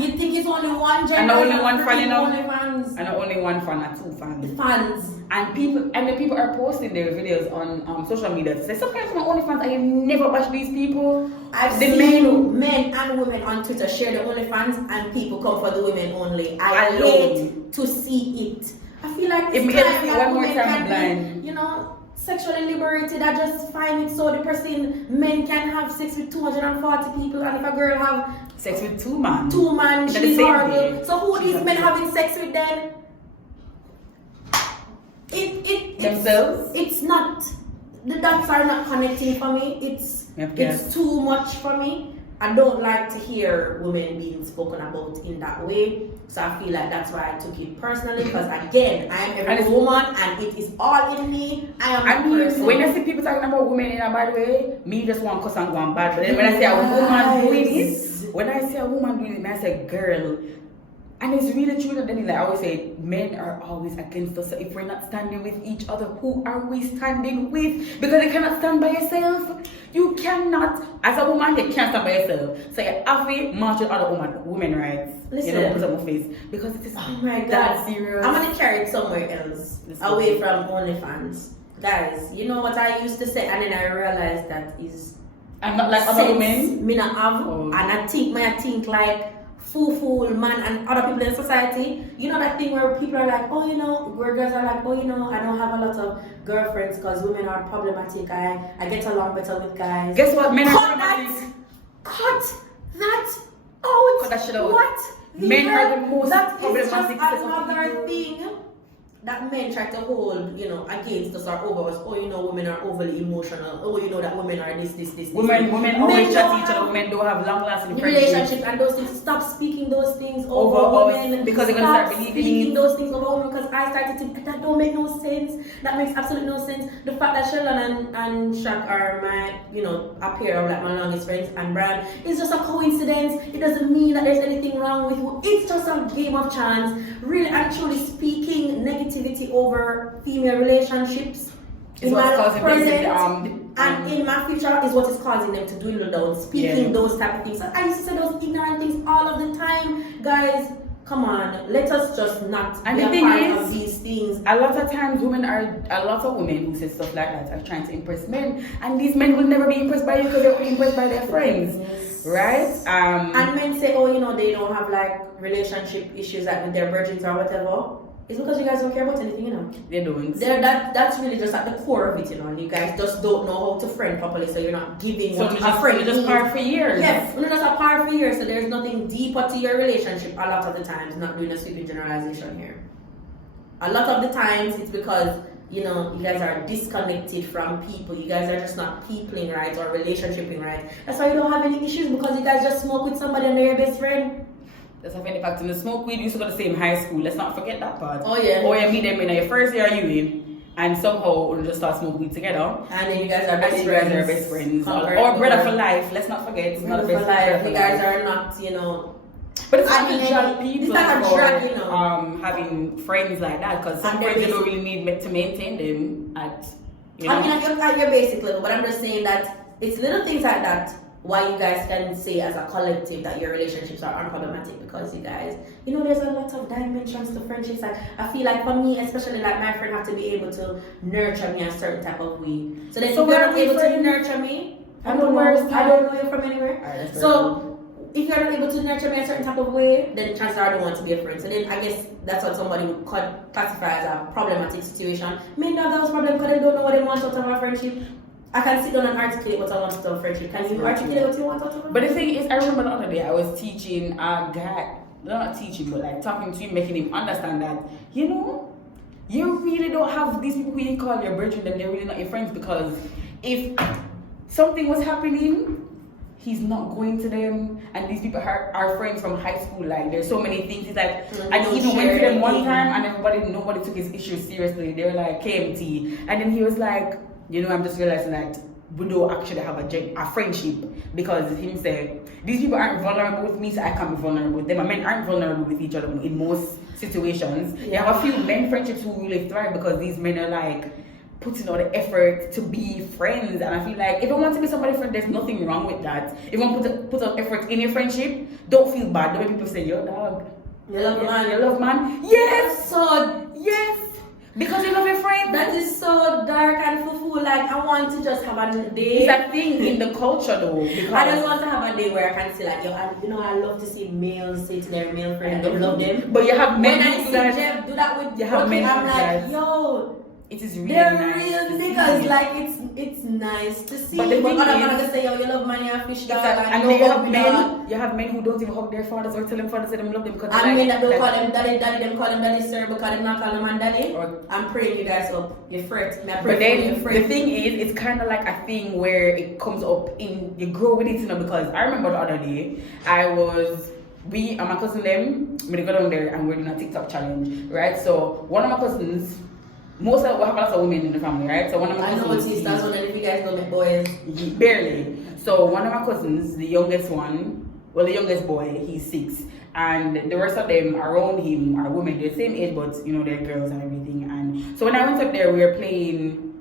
You think it's only one gender? And only one fan, you know. OnlyFans. And only one fan or two fans. Fans. And the people are posting their videos on social media to say, sometimes on OnlyFans, I never watch these people. I've The seen men and women on Twitter share the OnlyFans and people come for the women only. I hate to see it. I feel like If it's me time ever see that one more women time can blind. be, you know, sexually liberated. I just find it so depressing. Men can have sex with 240 people, and if a girl have Sex with two man. she's the same horrible. day. So who She's these men upset. having sex with then? Themselves? It's not. The dots are not connecting for me. It's too much for me. I don't like to hear women being spoken about in that way. So I feel like that's why I took it personally. Because again, I am every woman and it is all in me. I am a person. When I see people talking about women in a bad way, me just want to cuss and go on bad. But then when I see a woman doing it, I say, girl. And it's really true that Denille, I always say, men are always against us. So if we're not standing with each other, who are we standing with? Because you cannot stand by yourself. You cannot. As a woman, you can't stand by yourself. So you have to march with other women rights. Listen. You know, put on my face. Because it is that serious. I'm going to carry it somewhere else. Away from OnlyFans. Guys, you know what I used to say? And then I realized that is... I'm not like other women. Me not have. And I think like... fool man and other people in society. You know that thing where people are like, oh, you know, where girls are like, oh, you know, I don't have a lot of girlfriends because women are problematic. I get along better with guys. Guess what? Men are problematic. Cut that out. Cut that shit out. What? Men are the most problematic. That is just another thing that men try to hold, you know, against us or over us. Oh, you know, women are overly emotional. Oh, you know that women are this. Women always chat each other. Women don't have long-lasting relationships and those things. Stop speaking those things over women because they're gonna start believing those things over women. Because I started to think that don't make no sense. That makes absolutely no sense. The fact that Sheldon and Shaq are my, you know, a pair of like my longest friends and Brad is just a coincidence. It doesn't mean that there's anything wrong with you. It's just a game of chance. Really, actually speaking negativity over female relationships is what's causing present and in my future is what is causing them to dwindle down. Speaking those type of things. I used to say those ignorant things all of the time. Guys, come on, let us just not be a part of these things. A lot of times a lot of women who say stuff like that are trying to impress men, and these men will never be impressed by you because they're only impressed by their friends. Yes. Right? And men say, oh, you know, they don't have like relationship issues like with their virgins or whatever. It's because you guys don't care about anything, you know. They don't. That's really just at the core of it, you know. You guys just don't know how to friend properly, so you're not giving what a friend just part for years. Yes, we're just a part for years, so there's nothing deeper to your relationship a lot of the times. Not doing a sweeping generalization here. A lot of the times it's because, you know, you guys are disconnected from people. You guys are just not peopling right or relationshiping right. That's why you don't have any issues, because you guys just smoke with somebody and they're your best friend. That's a funny fact. In the smoke weed, we used to go to the same high school. Let's not forget that part. Oh yeah. Or you meet them in your first year uni, and somehow we'll just start smoking weed together. And then you guys are best friends. Or brother for life. Let's not forget. It's brother for life. You guys are not, you know. But it's not to drag people it's not a drag, you know. Having friends like that, because some friends don't really need to maintain them at, you know. I mean, at your basic level, but I'm just saying that it's little things like that why you guys can say as a collective that your relationships are unproblematic, because you guys, you know, there's a lot of dimensions to friendships. Like, I feel like for me, especially, like, my friend have to be able to nurture me a certain type of way. So then if you're not able to nurture me, I don't know you from anywhere. Right, so if you're not able to nurture me a certain type of way, then chances are I don't want to be a friend. So then I guess that's what somebody would classify as a problematic situation. Men don't have those problems because they don't know what they want out of a friendship. I can sit down and articulate what I want out of a friendship. Can you articulate what you want out of a friendship? But the thing is, I remember the other day I was teaching a guy, not teaching, but like talking to him, making him understand that, you know, you really don't have these people who you call your brethren, then they're really not your friends, because if something was happening, he's not going to them, and these people are friends from high school. Like, there's so many things. He's like, and he even went to them one time, and nobody took his issues seriously. They were like KMT, and then he was like, you know, I'm just realizing that we don't actually have a friendship, because he said these people aren't vulnerable with me, so I can't be vulnerable with them. And men aren't vulnerable with each other in most situations. Yeah. You have a few men friendships who really thrive because these men are like putting all the effort to be friends, and I feel like if you want to be somebody's friend, there's nothing wrong with that. If you want to put out effort in your friendship, don't feel bad the way people say, yo dog, you love man, you love man. Yes, so yes, because you love your friend. That is so dark and full. Like, I want to just have a day. It's a thing in the culture though. Because I just want to have a day where I can say like, yo, you know, I love to see males say to their male friends, they love them. But you have men when I see Jeff do that with you have men. I'm like, yo. It is really they're nice. They're real niggas, like it's nice to see. But the thing other man say, yo, you love man, you fish dog, and you have men who don't even hug their fathers or tell them fathers that they love them, because and men that don't call them daddy, them call them daddy sir, because they not call them man daddy. I'm praying you guys up. You fret. But then the thing is, it's kind of like a thing where it comes up in, you grow with it, you know, because I remember the other day, we and my cousin them, we go down there and we're doing a TikTok challenge, right? So one of my cousins, we have lots of women in the family, right? So one of my cousins, I know what it is. That's one if you guys don't make boys. Barely. So one of my cousins, the youngest boy, he's 6, and the rest of them around him are women. They're the same age, but you know, they're girls and everything. And so when I went up there, we were playing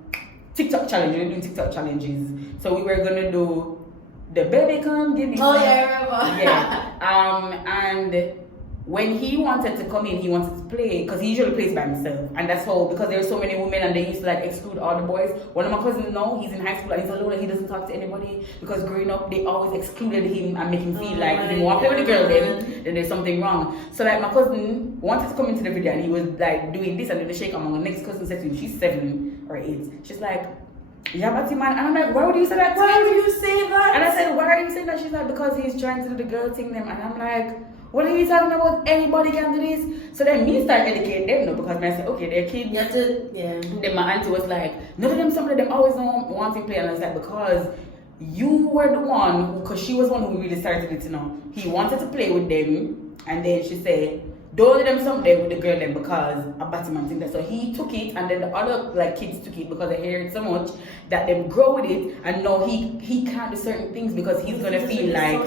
TikTok challenge. We were doing TikTok challenges. So we were gonna do the baby come give me. Oh yeah, I remember. Yeah. And when he wanted to come in, he wanted to play, because he usually plays by himself. And that's how, because there are so many women and they used to like exclude all the boys. One of my cousins now, he's in high school and he's alone and he doesn't talk to anybody, because growing up, they always excluded him and make him feel like if you want to play with a girl then there's something wrong. So like my cousin wanted to come into the video and he was like doing this and then the shake among the next cousin said to him, she's 7 or 8. She's like, yeah, but man, and I'm like, why would you say that? Why would you say that? And I said, why are you saying that? She's like, because he's trying to do the girl thing them. And I'm like, what are you talking about? Anybody can do this? So then me start educating them, no, because I said, okay, they're kids. You have to, yeah. Then my auntie was like, none of them, some of them always want to play. And I was like, because you were the one, because she was the one who really started it, you know. He wanted to play with them, and then she said, don't let them someday with the girl then because a Batman thing that. So he took it, and then the other like kids took it because they hear it so much that them grow with it, and now he can't do certain things because he's gonna feel like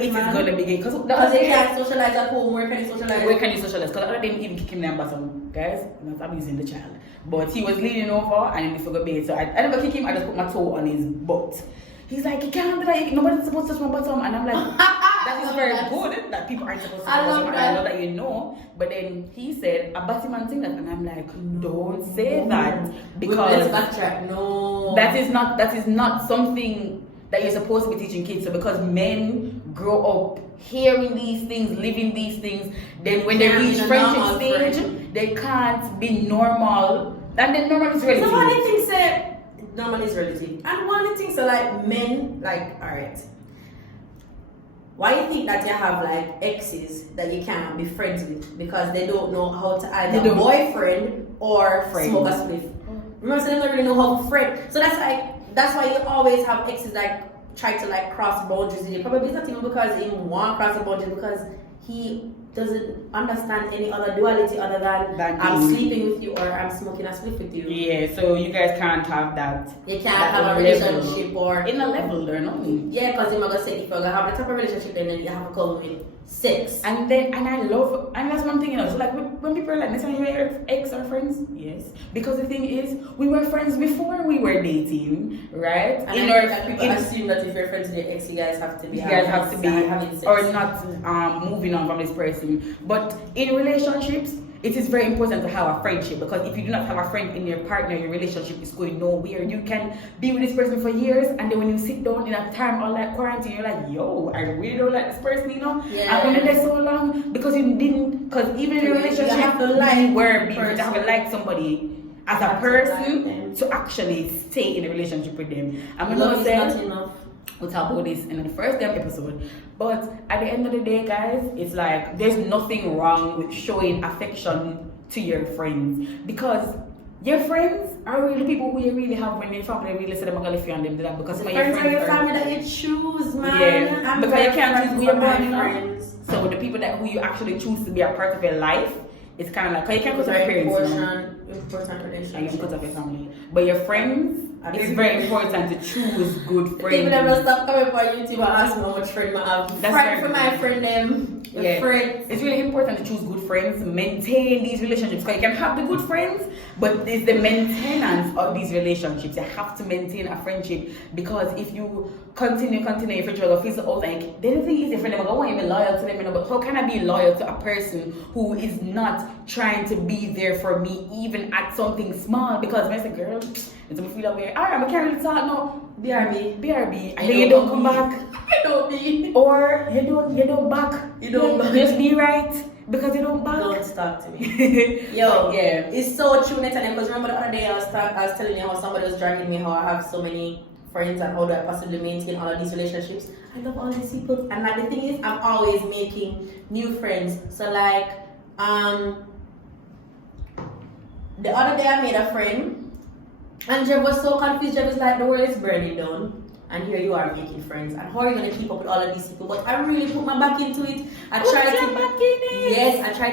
it is gonna begin. Because they can't socialize at home. Where can you socialize? Where can you socialize? Because other them even kick him down bottom, guys. I'm not abusing the child, but he was leaning over and he forgot bait. So I never kick him. I just put my toe on his butt. He's like, you can't do that. Nobody's supposed to touch my bottom, and I'm like, that is very good that people aren't supposed to touch my bottom. I know that you know, but then he said a Batman thing that, and I'm like, don't say that because no, that is not something that you're supposed to be teaching kids. So because men grow up hearing these things, living these things, then when they reach friendship stage, they can't be normal, and then normal is relative. So what do you think said? Normal is relative. And one of the things, so like men, like, alright, why do you think that you have like exes that you can't be friends with because they don't know how to either boyfriend or smoke a spliff? Remember, so they don't really know how to friend. So that's why you always have exes like try to like cross boundaries with you. Probably it's not even because he won't cross the boundaries, because he doesn't understand any other duality other than I'm sleeping with you or I'm smoking a spliff with you. Yeah, so you guys can't have that. You can't have a relationship level. or in a level there, no? Yeah, because you're gonna say if you're gonna have the type of relationship, then you have to come with sex. And I love, and that's one thing, you know. So like when people are like, "Listen, your ex are friends," yes, because the thing is, we were friends before we were dating, right? And people assume that if you're friends with your ex, you guys have to be having sex or not moving on from this person. But in relationships, it is very important to have a friendship, because if you do not have a friend in your partner, your relationship is going nowhere. You can be with this person for years, and then when you sit down in a time or like quarantine, you're like, yo, I really don't like this person, you know? Yeah. I've been there so long because you didn't, because even in a relationship, you have to like somebody as a person to actually stay in a relationship with them. I'm not saying we'll talk about this in the first damn episode, but at the end of the day, guys, it's like there's nothing wrong with showing affection to your friends, because your friends are really people who you really have when your family really say they're gonna live you and them do that, because friends are your family that you choose, man. Yeah, because you can't choose who you're born, friends. So the people who you actually choose to be a part of your life, it's kind of like, because you can't go to your parents, important relationship. and you can cut off your family, but your friends, it's very important to choose good friends. People never stop coming for YouTube and ask me how much friend I have. That's friend for my friend them. Yeah. Friends. It's really important to choose good friends, maintain these relationships, because you can have the good friends, but it's the maintenance of these relationships. You have to maintain a friendship, because if you continue your friendship will fizzle out, like the thing is, your friend, I don't want to be loyal to them, you know, but how can I be loyal to a person who is not trying to be there for me even at something small? Because when I say, girl, it's me feel that way. Alright, I can't really talk now. BRB, and then you don't come back. You don't be. Or you don't back. You don't just be right, because you don't back. Don't talk to me. Yo, yeah, it's so true, Natalie. Because remember the other day I was telling you how somebody was dragging me how I have so many friends and how do I possibly maintain all of these relationships. I love all these people, and like the thing is, I'm always making new friends. So like, the other day I made a friend. And Jeff was so confused. Jeff was like, the world is burning down, and here you are making friends. And how are you going to keep up with all of these people? But I really put my back into it. I try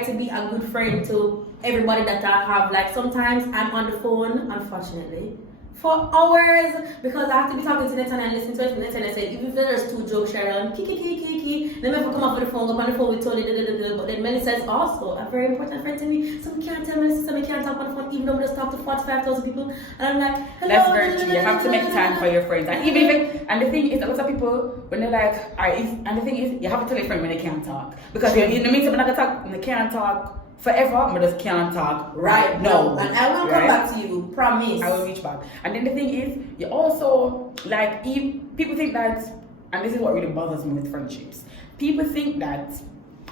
to be a good friend to everybody that I have. Like sometimes I'm on the phone, unfortunately, for hours, because I have to be talking to Nathan and listen to it. And Nathan said, even if there's two jokes shared on, kiki, then if I come up with the phone, go on the phone with Tony, but then Melissa is also a very important friend to me. So we can't tell Melissa, so we can't talk on the phone, even though we just talk to 45,000 people. And I'm like, hello. That's very true. You have to make time for your friends. And even if, and the thing is, a lot of people, when they're like, alright, and the thing is, you have to tell your friend when they can't talk. Because in the meantime, when they can't talk forever, but just can't talk right now. And I will come back to you, promise. I will reach back. And then the thing is, you also, like, people think that, and this is what really bothers me with friendships, people think that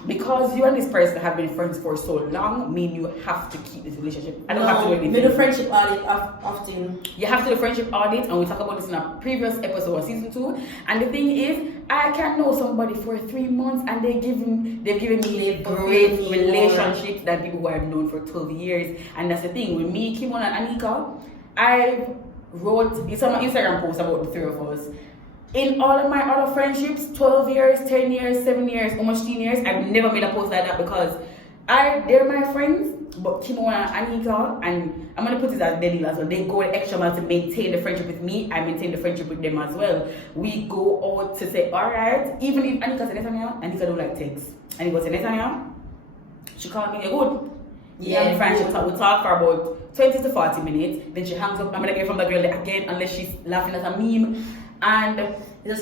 because you and this person have been friends for so long, mean you have to keep this relationship. I don't have to do anything. We do friendship audit often. You have to do friendship audit, and we talk about this in a previous episode of season 2. And the thing is, I can know somebody for 3 months, and they've given me great relationships than people who I've known for 12 years. And that's the thing with me, Kimon, and Anika. I wrote it's on my Instagram post about the 3 of us. In all of my other friendships, 12 years, 10 years, 7 years, almost 10 years, I've never made a post like that because they're my friends, but Kimo and Anika, and I'm gonna put this as Denille as well, they go the extra mile to maintain the friendship with me. I maintain the friendship with them as well. We go out to say, alright, even if Anika said Netanya, Anika don't like text. And he goes to Netanya, she called me, good. Yeah, friendship talk. We talk for about 20 to 40 minutes. Then she hangs up. I'm gonna get from the girl again unless she's laughing at a meme. And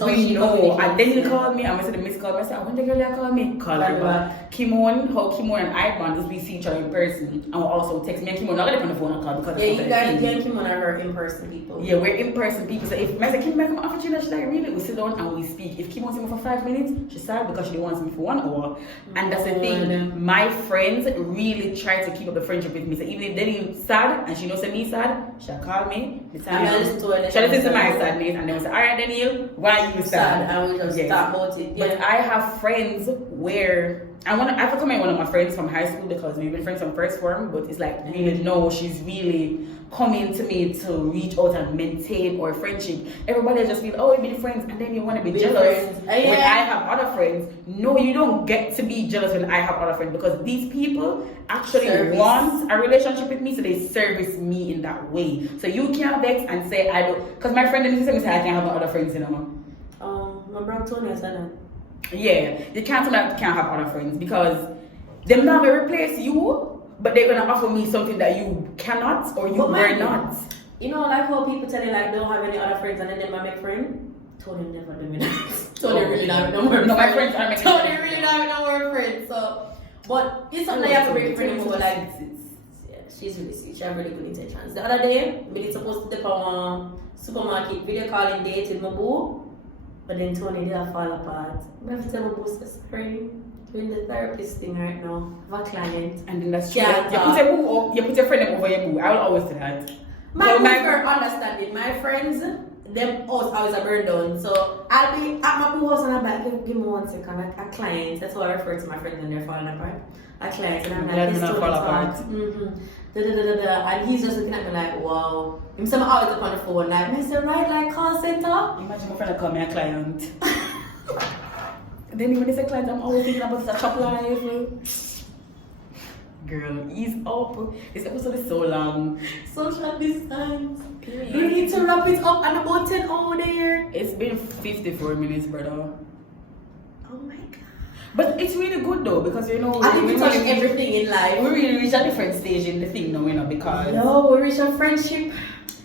we know. And then he called me. I'm gonna say the missed call. I said, when the girl that called me, call her back. Kimon and I bond is we see each other in person. And we'll also text me and Kimon. Not gonna on the phone and call because you guys and Kimon are in person people. Yeah, we're in person people. So if I say Kimon come after you, she's like, really? We sit down and we speak. If Kimon see me for 5 minutes, she's sad because she wants me for 1 hour. And that's the thing. My friends really try to keep up the friendship with me. So even if they're sad and she knows that me sad, she'll call me. She'll listen to my sadness and then we'll say, alright Denille, why are you sad? And we just talk about it. Yeah. But I have friends where I have to commend one of my friends from high school because we've been friends from first form, but it's like really she's really coming to me to reach out and maintain our friendship. Everybody just feel, oh, we've been friends, and then you want to be jealous when I have other friends. No, you don't get to be jealous when I have other friends because these people actually want a relationship with me, so they service me in that way. So you can't vex and say I don't, because my friend didn't say I can't have other friends, you know. My brother Tony said that. Yeah, you can't tell me I can't have other friends because them not gonna replace you, but they're gonna offer me something that you cannot or you were not. You know, like how people tell you like don't have any other friends and then they might make friends. Tony never do me that. Tony really not no more. No, my friends are making Tony really not no more friends. So, but it's something that you have to break friends over. Like, she's really sweet. She has really good intentions. The other day, we were supposed to take a supermarket video calling date with my boo. But then Tony did fall apart. I have to tell my boss sorry. Doing the therapist thing right now. Have a client. And then that's true. You put your friend over your boo. I will always do that. My understanding. My friends, them house always a burn down. So I'll be at my boo house and I'll be like, give me 1 second. A client. That's how I refer to my friends when they're falling apart. A client. And I'm like, this Tony fall apart. And he's just looking at me like, wow. I'm always up on the phone, like, Mr. Right, like call center. Imagine my friend call me a client. Then when they say client, I'm always thinking about such a life. Girl, ease up. This episode is so long. Social distance. We need to wrap it up at about 10 over there. It's been 54 minutes, brother. Oh my god. But it's really good though because you know I think we touched everything in life. We really reached a different stage in the thing now, you know, because we reached a friendship.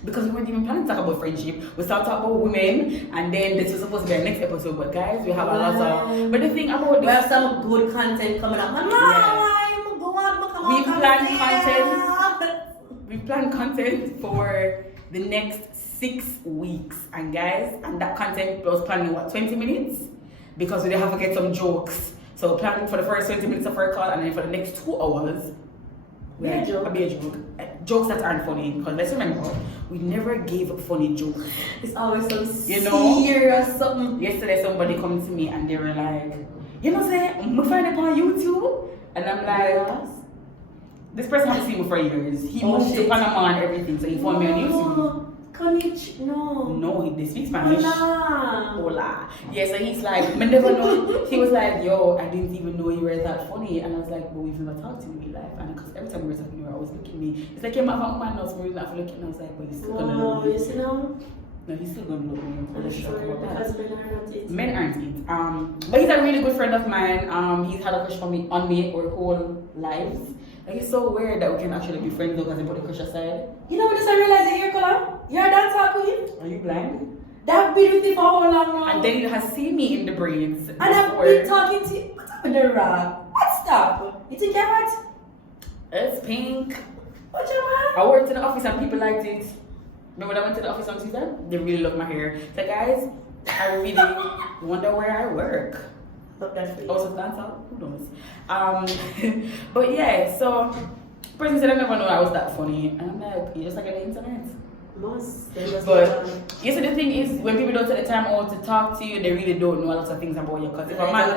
Because we weren't even planning to talk about friendship. We started talking about women and then this was supposed to be our next episode. But guys, we have a lot of but the thing about this, we have some good content coming up. We plan content for the next 6 weeks. And guys, and that content was planning 20 minutes? Because we have to get some jokes. So planning for the first 20 minutes of our call and then for the next 2 hours we had a joke. Jokes that aren't funny. Because let's remember, we never gave funny jokes. It's always so serious something. Yesterday somebody come to me and they were like, you know say, we find it on YouTube. And I'm like, this person has seen me for years. He moved to Panama and everything, so he found me on YouTube. No, they speak Spanish. Hola. Yeah, so he's like, I never know. He was like, yo, I didn't even know you were that funny. And I was like, but we've never talked to me in life. And because every time we were talking, you were always looking at me. It's like, yeah, my man knows me, not looking. I was like, but he's still gonna look. You see now? No, he's still gonna look me. Because men aren't it. But he's a really good friend of mine. He's had a crush on me our whole lives. Like, it's so weird that we can actually be friends though because they put the crush aside. You know what I realized in your color? You're a dancer queen. Are you blind? That been with you for how long now? And then you have seen me in the braids. And I've been talking to you. What's up with the rap? What's up? You think you're what? It's pink. What's your man? I worked in the office and people liked it. Remember when I went to the office on Tuesday? They really loved my hair. So guys, I really wonder where I work. Love that for you. Also dance out? Who knows? But yeah, so person said I never know I was that funny. And I'm like, you just like on the internet. Most. But you see, the thing is, when people don't take the time out to talk to you, they really don't know a lot of things about you. Because if a man,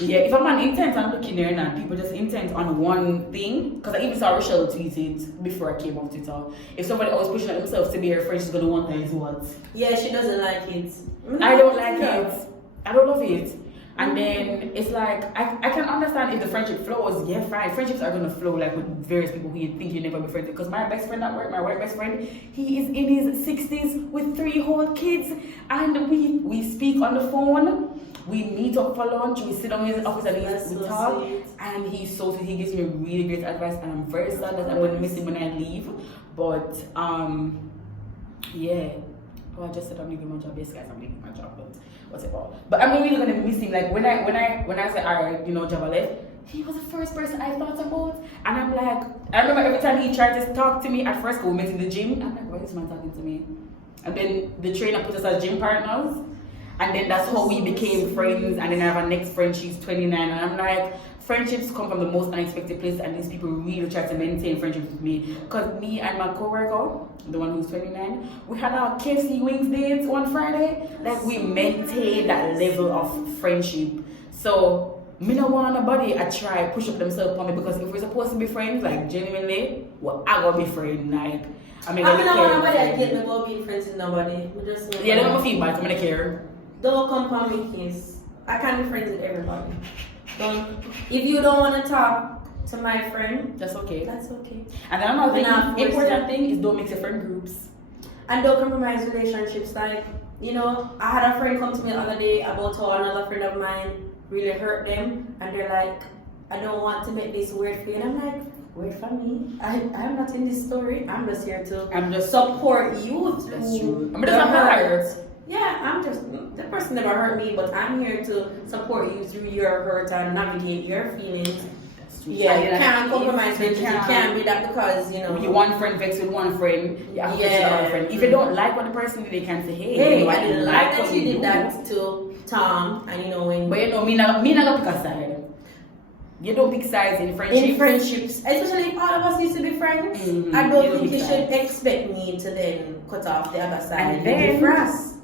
if a man intent on looking there and people just intent on one thing, because I even saw Rochelle tweet it before I came off Twitter. If somebody always pushing at themselves to be her friend, she's gonna want that is what? Yeah, she doesn't like it. I don't like it. I don't love it. And then it's like, I can understand if the friendship flows, yeah, fine. Friendships are gonna flow like with various people who you think you never be friends with. Because my best friend at work, my work best friend, he is in his 60s with 3 whole kids. And we speak on the phone, we meet up for lunch, we sit down in his office and we talk. And he's so sweet, he gives me really great advice. And I'm very sad that I'm gonna miss him when I leave. But, yeah. Oh, I just said I'm leaving my job. Yes, guys, I'm leaving my job, but what's it called? But I'm really gonna miss him. Like when I said, alright, you know, Java left, he was the first person I thought about. And I'm like, I remember every time he tried to talk to me at first, we met in the gym. I'm like, why is this man talking to me? And then the trainer put us as gym partners. And then that's how we became friends. And then I have a next friend, she's 29. And I'm like, friendships come from the most unexpected places, and these people really try to maintain friendships with me. Because me and my coworker, the one who's 29, we had our KFC wings dates one Friday. Like, we maintained that level of friendship. So, me no want nobody I try push up themselves on me, because if we're supposed to be friends, like genuinely, well, I gotta be friends. Like, I mean, not nobody I get me about being friends with nobody. Yeah, they don't feel bad, I'm gonna care. Don't come for me, kids. I can't be friends with everybody. If you don't want to talk to my friend, that's okay. That's okay. And then another thing, important thing is don't mix your friend groups. And don't compromise relationships. Like, you know, I had a friend come to me the other day about how another friend of mine really hurt them, and they're like, I don't want to make this weird for you. And I'm like, weird for me? I'm not in this story. I'm just here to support you. That's true. I'm just hurt. Yeah, I'm just, the person never hurt me, but I'm here to support you through your hurt and navigate your feelings. Yeah, you can't compromise it. You can't be that because, you know. You one friend vex with one friend, you have to vex with another friend. If you don't like what the person did, they can say, hey, I didn't like that you did that to Tom, and you know when. But you know, me not pick a side. You don't pick sides in friendships. In friendships, especially if all of us need to be friends, I don't think you should expect me to then cut off the other side. And then,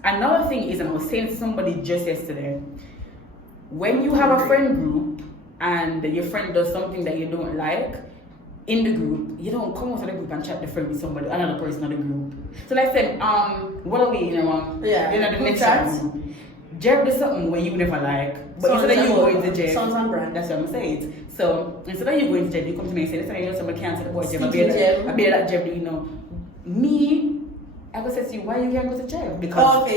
another thing is, and I was saying to somebody just yesterday, when you have a friend group and your friend does something that you don't like in the group, you don't come out of the group and chat the friend with somebody, another person in the group. So like I said, what are we, you know, the NetsChat group. Jeff does something when you never like, but instead of you going to Jeff, sounds on brand. That's what I'm saying. So instead of you going to Jeff, you come to me and say, listen, you know somebody can't say the boy Jeff. I bet that Jeff, you know. Me, I go say to you, why you can't go to Jeff? Because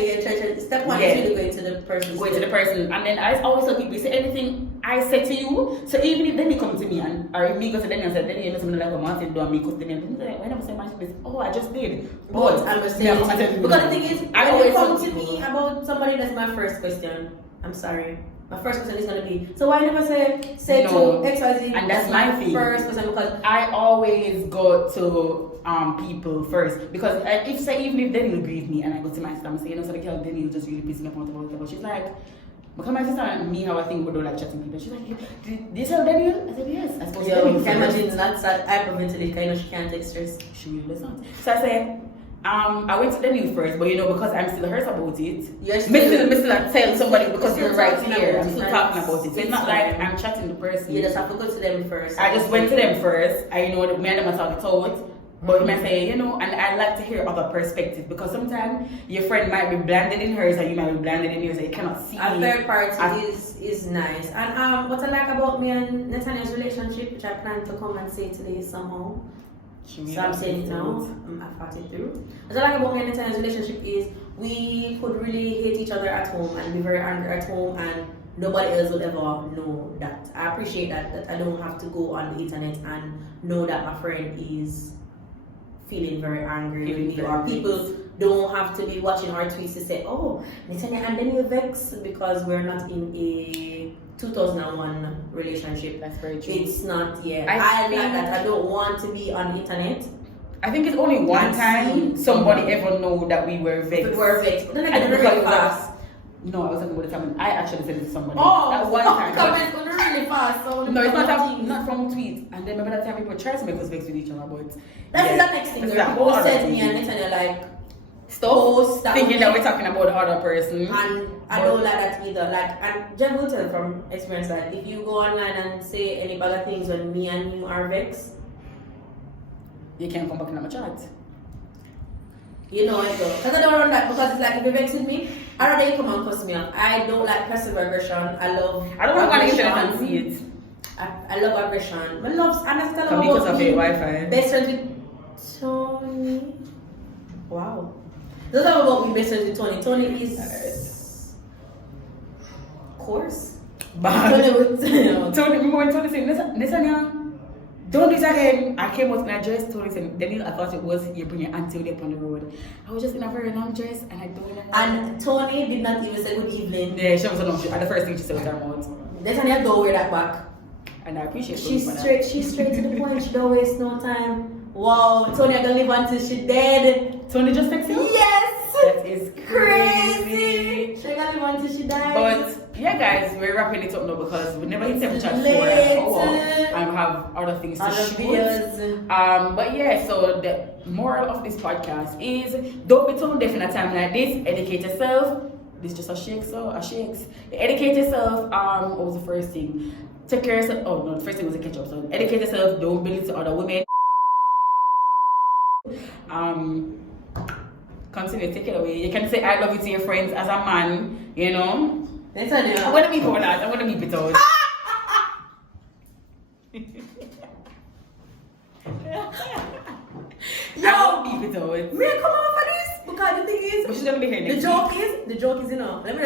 step one is really going to the person. Going to the person, and then I always tell people, say anything I said to you. So even if then you come to me and or if me go to them and say, then you know something like a Martin do and me because then I never say Martin this. Oh, I just did. But I'm saying because the thing is, when you come to me about somebody, that's my first question. I'm sorry. My first question is gonna be, so why never say no, to XYZ? And that's my thing. First question, because I always go to people first, because even if Denille grieve me and I go to my sister and say, you know, so the girl Denille just really pissed me off about it, but she's like, because my sister and me how I think we don't like chatting people. She's like, did you tell Denille? I said yes. I suppose Denille. Can imagine that's that hyperventilate kind of she can't take stress. She really doesn't. So I said, I went to Denille first, but you know, because I'm still hurt about it, yes, me still tell somebody because you're right here. I'm still talking about it. So it's not like I'm chatting the person. You just have to go to them first. I just went to them first. I know me and them are talking about. But you might say, you know, and I like to hear other perspectives, because sometimes your friend might be blinded in hers and you might be blinded in yours, and you cannot see. A third party is nice. And what I like about me and Nathaniel's relationship, which I plan to come and say today somehow, so I'm saying it now, I thought it through. What I like about me and Nathaniel's relationship is we could really hate each other at home and be very angry at home, and nobody else would ever know that. I appreciate that I don't have to go on the internet and know that my friend is feeling very angry with me, or people don't have to be watching our tweets to say, oh, Nathaniel and Denille vex because we're not in a 2001 relationship. That's very true. It's not yet. I like that. I don't want to be on the internet. I think it's only one time somebody ever know that we were vexed. We were vexed. But then again, very fast. No, I was talking about the time when I actually sent it to somebody. Oh, that one time. comments going really fast. So No, it's not from tweets. And then remember that time people tried to make us vex with each other, but that's the next thing. People send me and they're like, stop thinking that we're talking about the other person. And I don't like that either. Like, and Jen will tell from experience that if you go online and say any bad things when me and you are vexed, you can't come back in my chat. You know it though. Because I don't want that, because it's like if you vex with me, I'd rather you come and cuss me off. I don't like passive aggression. I don't want to get and see it. I love aggression. I love, and I still love because of your Wi-Fi. Best friends with Tony. Wow. That's not about me best friends with Tony. Tony is course. Tony remember when Tony said, Nesanya, don't do this again. I came out in a dress, Tony said, Denille, I thought it was you bring your auntie up on the road. I was just in a very long dress and I don't know. And Tony did not even say good evening. Yeah, she was alone. The first thing she said was her mouth. Nesanya don't wear that back. And I appreciate she's straight to the point, she don't waste no time. Wow, Tony I gonna live until she dead. Tony just texted you? Yes! That is crazy. She gonna live until she dies. But yeah guys, we're wrapping it up now because we never hit chat for an hour and we have other things to shoot. But yeah, so the moral of this podcast is don't be tone deaf in a time like this. Educate yourself. This is just a shakes. Educate yourself. What was the first thing? Take care of yourself. Oh no, the first thing was a catch up. So educate yourself, don't belittle to other women. Continue, take it away. You can say I love you to your friends as a man, you know. I want to be for that. I want to be it out. Yo, beep it out. May I come on for this? Because the thing is, but she's gonna be here next the joke is, you know, let me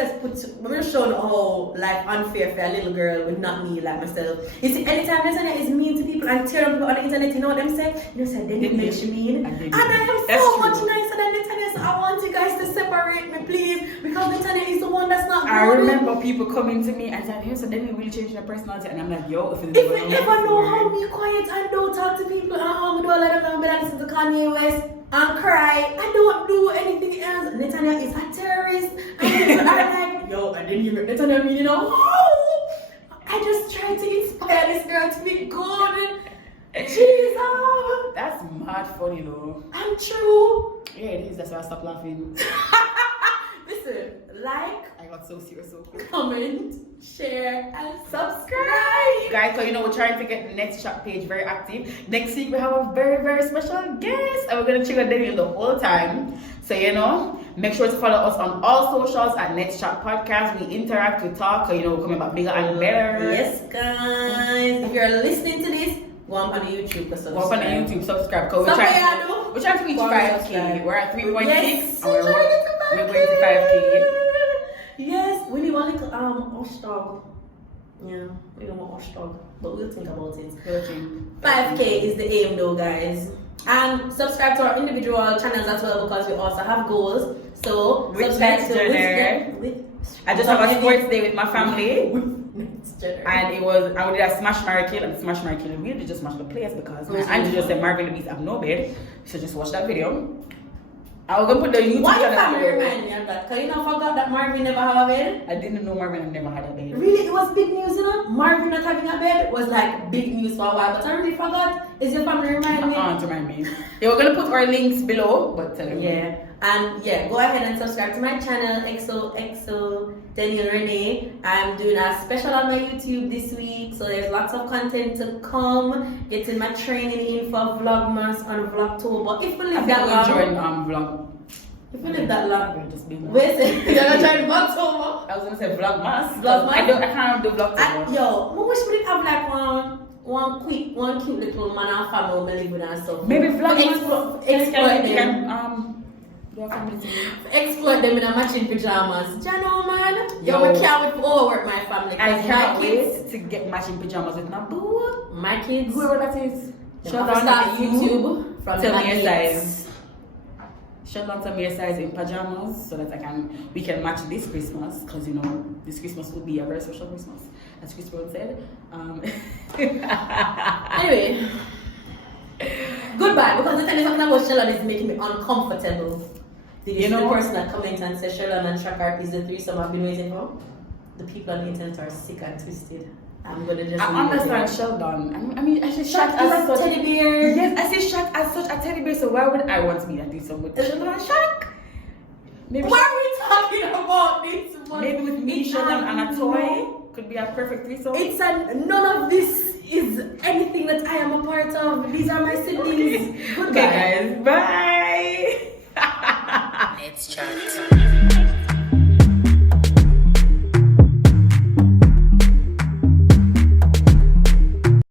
just show you how like unfair for a little girl with not me like myself. You see, anytime Nesanya is mean to people and tear up on the internet, you know what them say? You say they make you mean. And I am so much nicer than Nesanya, so I want you guys to separate me, please, because Nesanya is the one that's not good. I remember people coming to me and saying, hey, so then we really change their personality, and I'm like, yo, if you ever know how be quiet and don't talk to people and how I do a lot of them, but I listen to Kanye West and cry, I don't do anything else. Netanya is a terrorist. And I'm like, yo, I didn't hear Netanya mean, you know. I just tried to inspire this girl to be good. Jesus. That's mad funny though. I'm true. Yeah, it is. That's why I stopped laughing. Listen, like, I got so serious so quick. Comment, share, and subscribe. Guys, so you know we're trying to get the NetsChat page very active. Next week we have a very, very special guest and we're gonna chill with Denille the whole time. So you know, make sure to follow us on all socials at NetsChat Podcast. We interact, we talk, so you know we're coming back bigger and better. Yes, guys. If you're listening to this, go on YouTube. Go on YouTube, subscribe. Cause we're trying to reach 5K. We're at 3.6 yes. and we're going to 5K. Yes, we need one little hashtag. Yeah, we don't want hashtag, but we'll think about it. 5K is the aim though, guys. And subscribe to our individual channels as well because we also have goals. So with NetsJenner. I just have a sports day with my family. And it was, I did a smash marry kill, and smash marry kill really just smash the place because Andrew just said Marvin the Beast have no bed. So just watch that video. I was gonna put the YouTube why channel. Why you remind me of that? Because you know forgot that Marvin never have a bed? I didn't know Marvin had never had a bed. Really? It was big news, you know? Marvin not having a bed was like big news for a while, but I really forgot. Is your family remind me? Remind me. Yeah, we're gonna put our links below, but tell them. Yeah. And yeah, go ahead and subscribe to my channel, xoxo Denille Rene. I'm doing a special on my YouTube this week, so there's lots of content to come. Getting my training in for Vlogmas on Vlogtober. If we live that long, join vlog. If we live that long, just being wait, you're not trying Vlogtober. I was gonna say Vlogmas. Vlogmas. I can't do Vlogtober. Yo, I wish we did have like one cute little man and family who live with and stuff. Maybe Vlogmas. Exploit them. Exploit them in a matching pajamas. You know, man. Yo, I can't wait to overwork my family. I can't wait to get matching pajamas with my boo. My kids. Whoever that is. Shut down start YouTube. Tell me your size. Shut down, tell me your size in pajamas so that we can match this Christmas, because you know this Christmas will be a very special Christmas, as Chris Brown said. Anyway, goodbye, because the thing is talking about Shalon is making me uncomfortable. Did you see the person that comments and says Sheldon and Shakar is the threesome I've been waiting for? The people on the internet are sick and twisted. I'm gonna just. I understand Sheldon. I mean, I see Shaq as as a such. teddy bear. Yes, I see Shaq as such a teddy bear. So why would I want to be that threesome with Sheldon and Shaq? Maybe. Why are we talking about this one? Maybe with me, Sheldon, and a toy could be a perfect threesome. None of this is anything that I am a part of. These are my siblings. Okay, guys, bye. NetsChat.